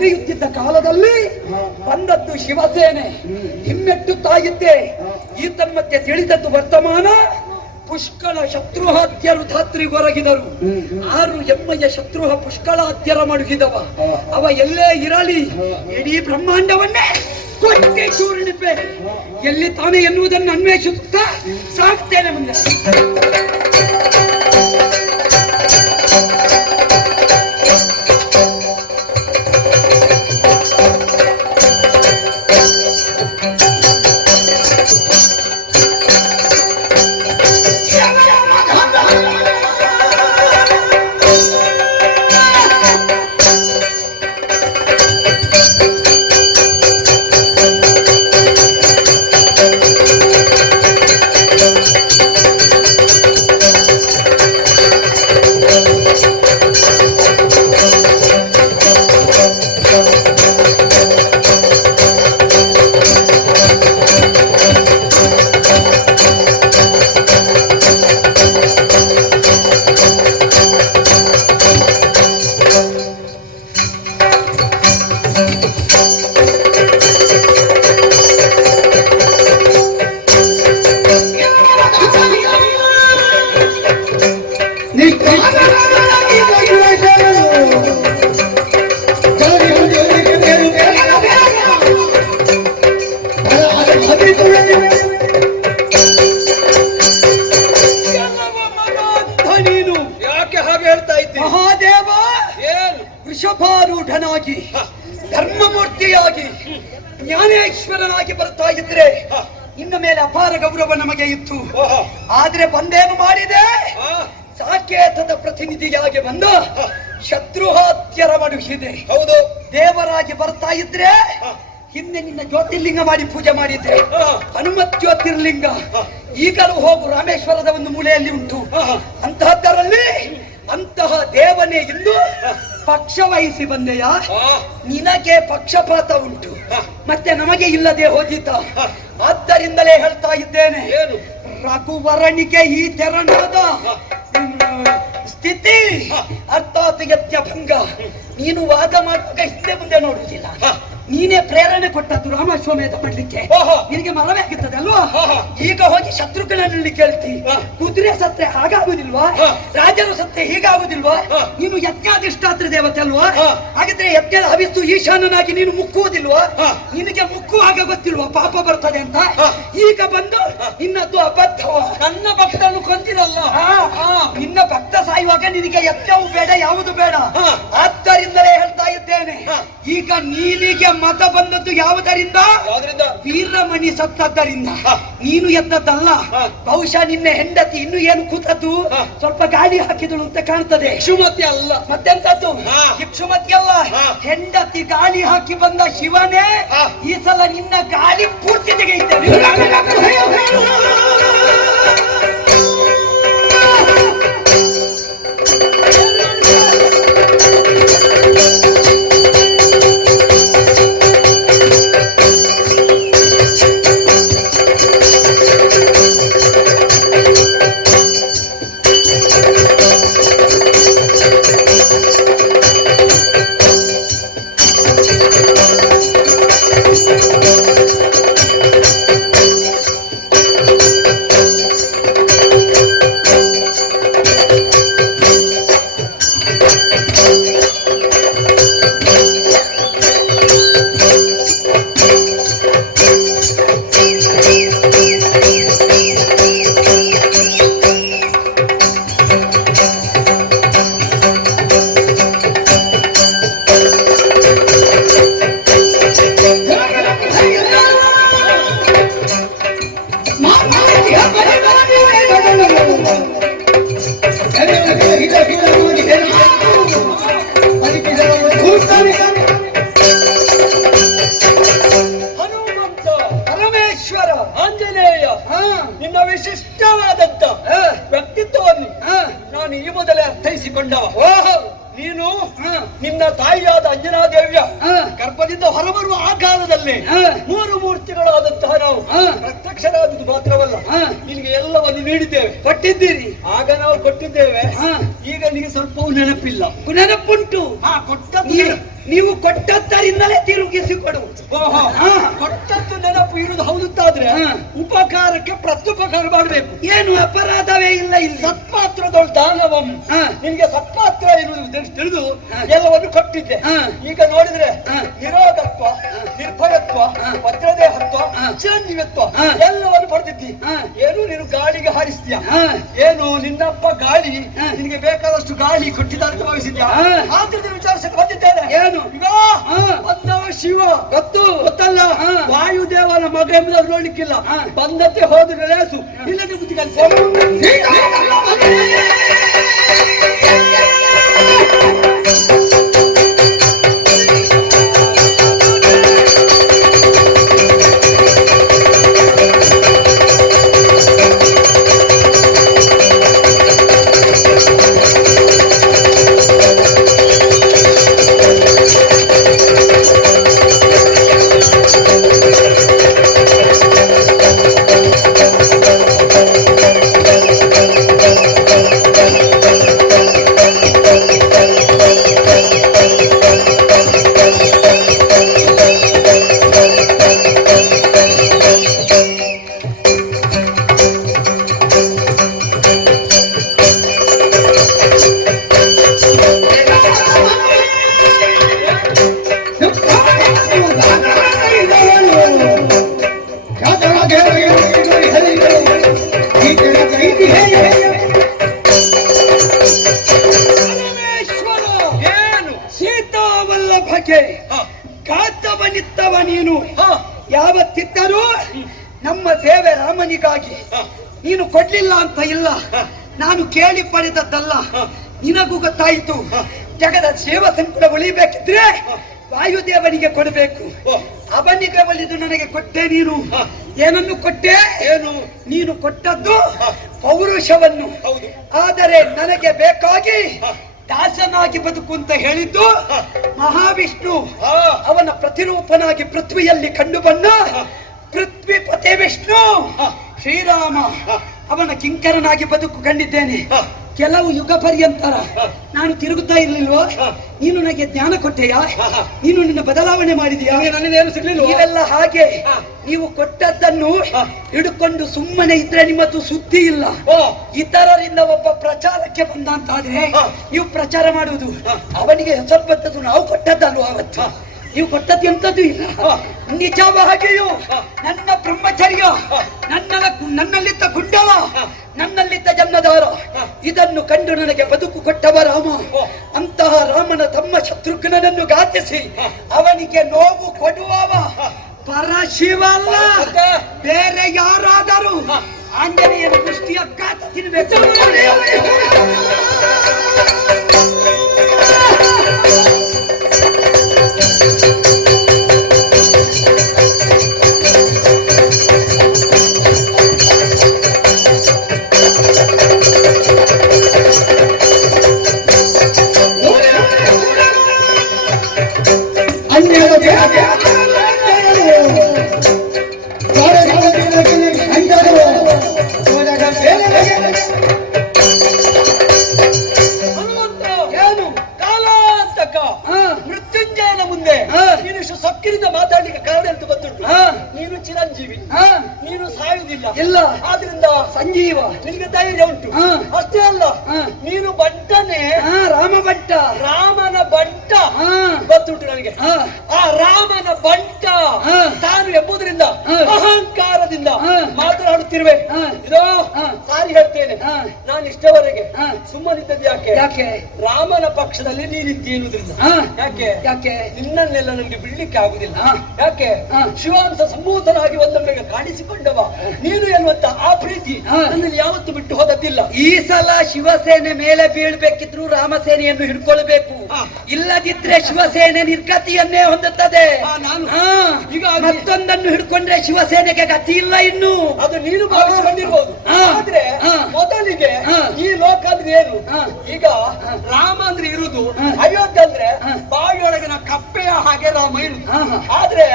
ಮೆರೆಯುತ್ತಿದ್ದ ಕಾಲದಲ್ಲಿ ಬಂದದ್ದು ಶಿವಸೇನೆ ಹಿಮ್ಮೆಟ್ಟುತ್ತಾ ಇದ್ದೆ. ಈ ತನ್ಮಧ್ಯೆ ತಿಳಿದದ್ದು ವರ್ತಮಾನ. ಪುಷ್ಕಳ ಶತ್ರುಹಾತ್ಯರು ಧಾತ್ರಿಗೊರಗಿದರು. 6 ಎಮ್ಮೆಯ ಶತ್ರುಹ ಪುಷ್ಕಳಾತ್ಯರ ಮಡುಗಿದವ. ಅವ ಎಲ್ಲೇ ಇರಲಿ ಇಡೀ ಬ್ರಹ್ಮಾಂಡವನ್ನೇ ಕೊಟ್ಟೆ ಚೂರ್ಣಿಪೆ. ಎಲ್ಲಿ ತಾನೆ ಎನ್ನುವುದನ್ನು ಅನ್ವೇಷಿಸುತ್ತಾ ಸಾಕ್ತೇನೆ ಮುಂದೆ. ವೃಷಭಾರೂಢನಾಗಿ ಧರ್ಮಮೂರ್ತಿಯಾಗಿ ಜ್ಞಾನೇಶ್ವರನಾಗಿ ಬರ್ತಾ ಇದ್ರೆ ಇನ್ನ ಮೇಲೆ ಅಪಾರ ಗೌರವ ನಮಗೆ ಇತ್ತು. ಆದ್ರೆ ಬಂದೇನು ಮಾಡಿದೆ? ಸಾಕೇತದ ಪ್ರತಿನಿಧಿಯಾಗಿ ಬಂದ ಶತ್ರುಹಾತ್ಯರ ಮಡುಗಿದೆ. ಹೌದು, ದೇವರಾಗಿ ಬರ್ತಾ ಇದ್ರೆ ಹಿಂದೆ ನಿನ್ನ ಜ್ಯೋತಿರ್ಲಿಂಗ ಮಾಡಿ ಪೂಜೆ ಮಾಡಿದ್ದೆ. ಹನುಮತ್ ಜ್ಯೋತಿರ್ಲಿಂಗ ಈಗಲೂ ಹೋಗು ರಾಮೇಶ್ವರದ ಒಂದು ಮೂಲೆಯಲ್ಲಿ ಉಂಟು. ಅಂತಹದ್ದರಲ್ಲಿ ಅಂತಹ ದೇವನೇ ಇಂದು ಪಕ್ಷ ವಹಿಸಿ ಬಂದೆಯ. ನಿನಗೆ ಪಕ್ಷಪಾತ ಉಂಟು, ಮತ್ತೆ ನಮಗೆ ಇಲ್ಲದೆ ಹೋದಿತ. ಆದ್ದರಿಂದಲೇ ಹೇಳ್ತಾ ಇದ್ದೇನೆ, ರಘುವರನಿಗೆ ಈ ತೆರನಾದ ಸ್ಥಿತಿ ಅರ್ಥಾತ್ ಯಜ್ಞಭಂಗ. ನೀನು ವಾದ ಮಾಡುವಾಗ ಹಿಂದೆ ಮುಂದೆ ನೋಡುವುದಿಲ್ಲ. ನೀನೇ ಪ್ರೇರಣೆ ಕೊಟ್ಟದ್ದು ರಾಮಾಶ್ವಮೇಧ ಮಾಡ್ಲಿಕ್ಕೆ. ನಿನಗೆ ಮರವೇ ಆಗುತ್ತದೆ ಅಲ್ವಾ? ಈಗ ಹೋಗಿ ಶತ್ರುಘ್ನನಲ್ಲಿ ಕೇಳ್ತಿ, ಕುದುರೆ ಸತ್ರೆ ಹಾಗಾಗುದಿಲ್ವಾ? ರಾಜರು ಸತ್ರೆ ಹೀಗಾಗುದಿಲ್ವಾ? ನೀನು ಯಜ್ಞಾಧಿಷ್ಠಾತ್ರ ದೇವತೆ ಅಲ್ವಾ? ಹಾಗಿದ್ರೆ ಯಜ್ಞದ ಹವಿಸ್ಸು ಈಶಾನನಾಗಿ ನೀನು ಮುಕ್ಕುವುದಿಲ್ವಾ? ನಿನಗೆ ಮುಕ್ಕುವಾಗ ಗೊತ್ತಿಲ್ವಾ ಪಾಪ ಬರ್ತದೆ ಅಂತ? ಈಗ ಬಂದು ಇನ್ನದ್ದು ಅಬದ್ಧವ. ನನ್ನ ಭಕ್ತನ್ನು ಕೊಂದಿರಲ್ಲ. ನಿನ್ನ ಭಕ್ತ ಸಾಯುವಾಗ ನಿನಗೆ ಯಜ್ಞವು ಬೇಡ, ಯಾವುದು ಬೇಡ. ಆದ್ದರಿಂದಲೇ ಹೇಳ್ತಾ ಇದ್ದೇನೆ, ಈಗ ನೀನಿಗೆ ಮತ ಬಂದದ್ದು ಯಾವುದರಿಂದ? ವೀರಮಣಿ ಸತ್ತದ್ದರಿಂದ. ನೀನು ಎದ್ದದ್ದಲ್ಲ. ಬಹುಶಃ ನಿನ್ನ ಹೆಂಡತಿ ಇನ್ನು ಏನು ಕೂತದ್ದು ಸ್ವಲ್ಪ ಗಾಳಿ ಹಾಕಿದಳು ಅಂತ ಕಾಣ್ತದೆ. ಇಕ್ಷುಮತಿ ಅಲ್ಲ, ಮತ್ತೆಂತದ್ದು? ಇಕ್ಷುಮತಿ ಅಲ್ಲ, ಹೆಂಡತಿ ಗಾಳಿ ಹಾಕಿ ಬಂದ ಶಿವನೇ ಈ ಸಲ ನಿನ್ನ ಗಾಳಿ ಪೂರ್ತಿ ತೆಗೆಯುತ್ತೇನೆ. ಹನುಮಂತ, ಪರಮೇಶ್ವರ, ಆಂಜನೇಯ, ನಿನ್ನ ವಿಶಿಷ್ಟವಾದಂತ ವ್ಯಕ್ತಿತ್ವವನ್ನು ನಾನು ಈ ಮೊದಲೇ ಅರ್ಥೈಸಿಕೊಂಡವ. ನೀನು ನಿನ್ನ ತಾಯಿಯಾದ ಅಂಜನಾದೇವಿಯ ಗರ್ಭದಿಂದ ಹೊರಬರುವ ಆ ಕಾಲದಲ್ಲಿ 3 ಮೂರ್ತಿಗಳಾದಂತಹ ನಾವು ಪ್ರತ್ಯಕ್ಷರಾದದ್ದು ಮಾತ್ರವಲ್ಲ, ನಿನಗೆ ಎಲ್ಲವನ್ನು ನೀಡಿದ್ದೇವೆ, ಕೊಟ್ಟಿದ್ದೀರಿ. ಆಗ ನಾವು ಕೊಟ್ಟಿದ್ದೇವೆ. ಈಗ ನಿನಗೆ ಸ್ವಲ್ಪವೂ ನೆನಪಿಲ್ಲ. ನೆನಪುಂಟು. ಕೊಟ್ಟದ್ದು ನೀವು ಕೊಟ್ಟದ್ದರಿಂದಲೇ ತಿರುಗಿಸಿಕೊಡು. ಕೊಟ್ಟದ್ದು ನೆನಪು ಇರುವುದು ಹೌದಾದ್ರೆ ಉಪಕಾರಕ್ಕೆ ಪ್ರತ್ಯುಪಕಾರ ಮಾಡಬೇಕು. ಏನು ಅಪರಾಧವೇ ಇಲ್ಲ ಇಲ್ಲಿ. ಸತ್ಪಾತ್ರದೊಳು ದಾನವಂ. ನಿನ್ಗೆ ಸತ್ಪಾತ್ರ ಇರುವುದು ತಿಳಿದು ಎಲ್ಲವನ್ನು ಕೊಟ್ಟಿದ್ದೆ. ಈಗ ನೋಡಿದ್ರೆ ನಿರೋಗತ್ವ, ನಿರ್ಭಯತ್ವ, ಭದ್ರದೇಹತ್ವ, ಚಿರಂಜೀವಿತ್ವ ಎಲ್ಲವನ್ನು ಪಡೆದಿದ್ದಿ. ಏನು ನೀನು ಗಾಳಿಗೆ ಹಾರಿಸ್ತೀಯ? ಏನು ನಿನ್ನಪ್ಪ ಗಾಳಿ ನಿನಗೆ ಬೇಕಾದಷ್ಟು ಗಾಳಿ ಕೊಟ್ಟಿದ್ದಾರೆ ಭಾವಿಸಿದ್ಯಾ? ಆದ್ರೆ ವಿಚಾರಿಸಕ್ಕೆ ಬಂದಿದ್ದೇನೆ. ಏನು ಈಗ ಬಂದವ ಶಿವ ಗೊತ್ತಲ್ಲ, ವಾಯುದೇವನ ಮಗ ಎಂಬುದಾದ್ರು ನೋಡ್ಲಿಕ್ಕಿಲ್ಲ. ಬಂದತ್ತೆ ಹೋದ್ರೆ ಲೇಸು, ಇಲ್ಲದೆ ಬುದ್ಧಿ ಕಲಿಸ. ಗಾತವನಿತ್ತವ ನೀನು ಯಾವತ್ತಿದ್ದರೂ ನಮ್ಮ ಸೇವೆ ರಾಮನಿಗಾಗಿ. ನೀನು ಕೊಡ್ಲಿಲ್ಲ ಅಂತ ಇಲ್ಲ, ನಾನು ಕೇಳಿ ಪಡೆದದ್ದಲ್ಲ. ನಿನಗೂ ಗೊತ್ತಾಯಿತು, ಜಗದ ಸೇವಾ ಸಂಕುಲ ಉಳಿಬೇಕಿದ್ರೆ ವಾಯುದೇವನಿಗೆ ಕೊಡಬೇಕು. ಅವನಿಗೆ ಒಲಿದು ನನಗೆ ಕೊಟ್ಟೆ. ನೀನು ಏನನ್ನು ಕೊಟ್ಟೆ? ಏನು ನೀನು ಕೊಟ್ಟದ್ದು ಪೌರುಷವನ್ನು. ಆದರೆ ನನಗೆ ಬೇಕಾಗಿ ದಾಸನಾಗಿ ಬದುಕು ಅಂತ ಹೇಳಿದ್ದು ಮಹಾವಿಷ್ಣು. ಅವನ ಪ್ರತಿರೂಪನಾಗಿ ಪೃಥ್ವಿಯಲ್ಲಿ ಕಂಡು ಬಂದ ಪೃಥ್ವಿಪತಿ ವಿಷ್ಣು ಶ್ರೀರಾಮ. ಅವನ ಕಿಂಕರನಾಗಿ ಬದುಕು ಕಂಡಿದ್ದೇನೆ. ಕೆಲವು ಯುಗ ಪರ್ಯಂತರ ನಾನು ತಿರುಗುತ್ತಾ ಇರ್ಲಿಲ್ವೋ? ನೀನು ನನಗೆ ಜ್ಞಾನ ಕೊಟ್ಟೆಯಾ? ನೀನು ನಿನ್ನ ಬದಲಾವಣೆ ಮಾಡಿದೆಯಾ? ನನಗೇನು ಸಿಗ್ಲಿಲ್ಲ. ನೀವೆಲ್ಲ ಹಾಗೆ ನೀವು ಕೊಟ್ಟದ್ದನ್ನು ಹಿಡ್ಕೊಂಡು ಸುಮ್ಮನೆ ಇದ್ರೆ ನಿಮ್ಮದು ಸುದ್ದಿ ಇಲ್ಲ. ಇತರರಿಂದ ಒಬ್ಬ ಪ್ರಚಾರಕ್ಕೆ ಬಂದ ಅಂತಾದ್ರೆ ನೀವು ಪ್ರಚಾರ ಮಾಡುವುದು, ಅವನಿಗೆ ಹೆಸರು ಬರ್ತದ್ದು ನಾವು ಕೊಟ್ಟದ್ದಲ್ವ? ಅವತ್ತು ನೀವು ಕೊಟ್ಟದ್ದು ಎಂತದ್ದು ಇಲ್ಲ. ನಿಜವಾಗಿಯೂ ನನ್ನ ಬ್ರಹ್ಮಚರ್ಯ, ನನ್ನಲ್ಲಿದ್ದ ಕುಂಡಲ, ನನ್ನಲ್ಲಿದ್ದ ಜನ್ಮದಾರ, ಇದನ್ನು ಕಂಡು ನನಗೆ ಬದುಕು ಕೊಟ್ಟವ ರಾಮ. ಅಂತಹ ರಾಮನ ತಮ್ಮ ಶತ್ರುಘ್ನನನ್ನು ಘಾತಿಸಿ ಅವನಿಗೆ ನೋವು ಕೊಡುವವ ಪರಶಿವ ಅಲ್ಲ, ಬೇರೆ ಯಾರಾದರೂ ಆಂಜನೇಯನ ದೃಷ್ಟಿಯ ಕಾತ ತಿನ್ಬೇಕು. ಮೃತ್ಯುಂಜಯನ ಮುಂದೆ ನೀನು ಸೊಕ್ಕಿನಿಂದ ಮಾತಾಡ್ಲಿಕ್ಕೆ ಕಾರಣ ಅಂತ ಗೊತ್ತುಂಟು. ನೀನು ಚಿರಂಜೀವಿ, ನೀನು ಸಾಯುವುದಿಲ್ಲ. ಇಲ್ಲ, ಆದ್ರಿಂದ ಸಂಜೀವ ನಿನಗೆ ಧೈರ್ಯ ಉಂಟು. ಅಷ್ಟೇ ಅಲ್ಲ, ನೀನು ಬಂಟನೆ. ರಾಮ ಬಂಟ, ರಾಮನ ಬಂಟ ಗೊತ್ತುಂಟು ನನಗೆ. ಆ ರಾಮನ ಬಂಟ ತಾನು ಎಂಬುದರಿಂದ ಅಹಂಕಾರದಿಂದ ಮಾತನಾಡುತ್ತಿರುವೆ. ಇದೋ ಸಾರಿ ಹೇಳ್ತೇನೆ, ನಾನು ಇಷ್ಟವರೆಗೆ ಸುಮ್ಮನಿದ್ದದ್ದು ಯಾಕೆ? ರಾಮನ ಪಕ್ಷದಲ್ಲಿ ನೀನಿದ್ದಿ ಎನ್ನುವುದರಿಂದ. ಯಾಕೆ ನಿನ್ನನ್ನೆಲ್ಲ ನನಗೆ ಬಿಡ್ಲಿಕ್ಕೆ ಆಗುದಿಲ್ಲ. ಯಾಕೆ ಶಿವಾಂಶ ಸಂಭೂತನಾಗಿ ಒಂದೊಮ್ಮೆ ಕಾಣಿಸಿಕೊಂಡವ ನೀನು ಎನ್ನುವಂತ ಆ ಪ್ರೀತಿ ನನ್ನಲ್ಲಿ ಯಾವತ್ತು ಬಿಟ್ಟು ಹೋದದ್ದಿಲ್ಲ. ಈ ಸಲ ಶಿವಸೇನೆ ಮೇಲೆ ಬೀಳ್ಬೇಕಿದ್ರು ರಾಮಸೇನೆಯನ್ನು ಹಿಡ್ಕೊಳ್ಬೇಕು. ಇಲ್ಲದಿದ್ರೆ ಶಿವಸೇನೆ ನಿರ್ಗತಿಯನ್ನೇ ಹೊಂದುತ್ತದೆ. ಈಗ ಮತ್ತೊಂದನ್ನು ಹಿಡ್ಕೊಂಡ್ರೆ ಶಿವಸೇನೆಗೆ ಗತಿ ಇಲ್ಲ ಇನ್ನು. ಅದು ನೀನು ಭಾವಿಸಿಕೊಂಡಿರ್ಬೋದು. ಆದ್ರೆ ಮೊದಲಿಗೆ ಈ ಲೋಕ ಅಂದ್ರೆ ಏನು? ಈಗ ರಾಮ ಅಂದ್ರೆ ಇರುವುದು, ಅಯೋಧ್ಯೆ ಅಂದ್ರೆ ಬಾವಿಯೊಳಗಿನ ಕಪ್ಪೆಯ ಹಾಗೆ ರಾಮ ಇರುವುದು. ಆದ್ರೆ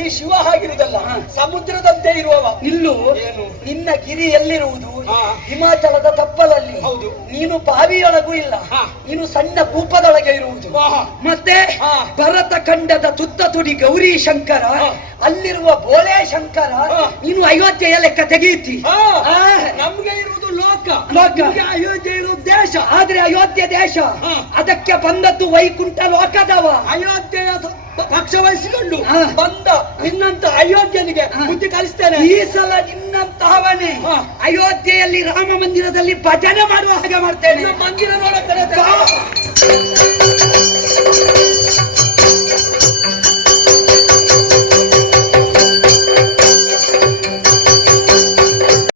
ಈ ಶಿವ ಹಾಗಿರುವುದಲ್ಲ, ಸಮುದ್ರದಂತೆ ಇರುವವ. ನಿಲ್ಲು, ನಿನ್ನ ಗಿರಿ ಎಲ್ಲಿರುವುದು? ಹೌದು ಹಿಮಾಚಲದ ತಪ್ಪಲಲ್ಲಿ ಹೌದು. ನೀನು ಬಾವಿಯೊಳಗೂ ಇಲ್ಲ ನೀನು ಸಣ್ಣ ಕೂಪದೊಳಗೆ ಇರುವುದು ಮತ್ತೆ ಭರತ ಖಂಡದ ತುತ್ತ ತುಡಿ ಗೌರಿ ಶಂಕರ ಅಲ್ಲಿರುವ ಬೋಳೆ ಶಂಕರ ನೀನು ಅಯೋಧ್ಯೆಯ ಲೆಕ್ಕ ತೆಗೆಯುತ್ತಿ ನಮ್ಗೆ ಇರುವುದು ಲೋಕ ಲೋಕ. ನಿಮ್ಗೆ ಅಯೋಧ್ಯೆ ಇರುವುದು ದೇಶ. ಆದ್ರೆ ಅಯೋಧ್ಯೆ ದೇಶ ಅದಕ್ಕೆ ಬಂದದ್ದು ವೈಕುಂಠ ಲೋಕದವ ಅಯೋಧ್ಯೆಯ ಪಕ್ಷ ವಹಿಸಿಕೊಂಡು ಬಂದ ನಿನ್ನಂತ ಅಯೋಧ್ಯನಿಗೆ ಬುದ್ಧಿ ಕಲಿಸ್ತೇನೆ. ಈ ಸಲ ನಿನ್ನಂತಹವನೇ ಅಯೋಧ್ಯೆಯಲ್ಲಿ ರಾಮ ಮಂದಿರದಲ್ಲಿ ಭಜನೆ ಮಾಡುವ ಹಾಗೆ ಮಾಡ್ತೇನೆ. ಮಂದಿರ ನೋಡಕ್ಕೆ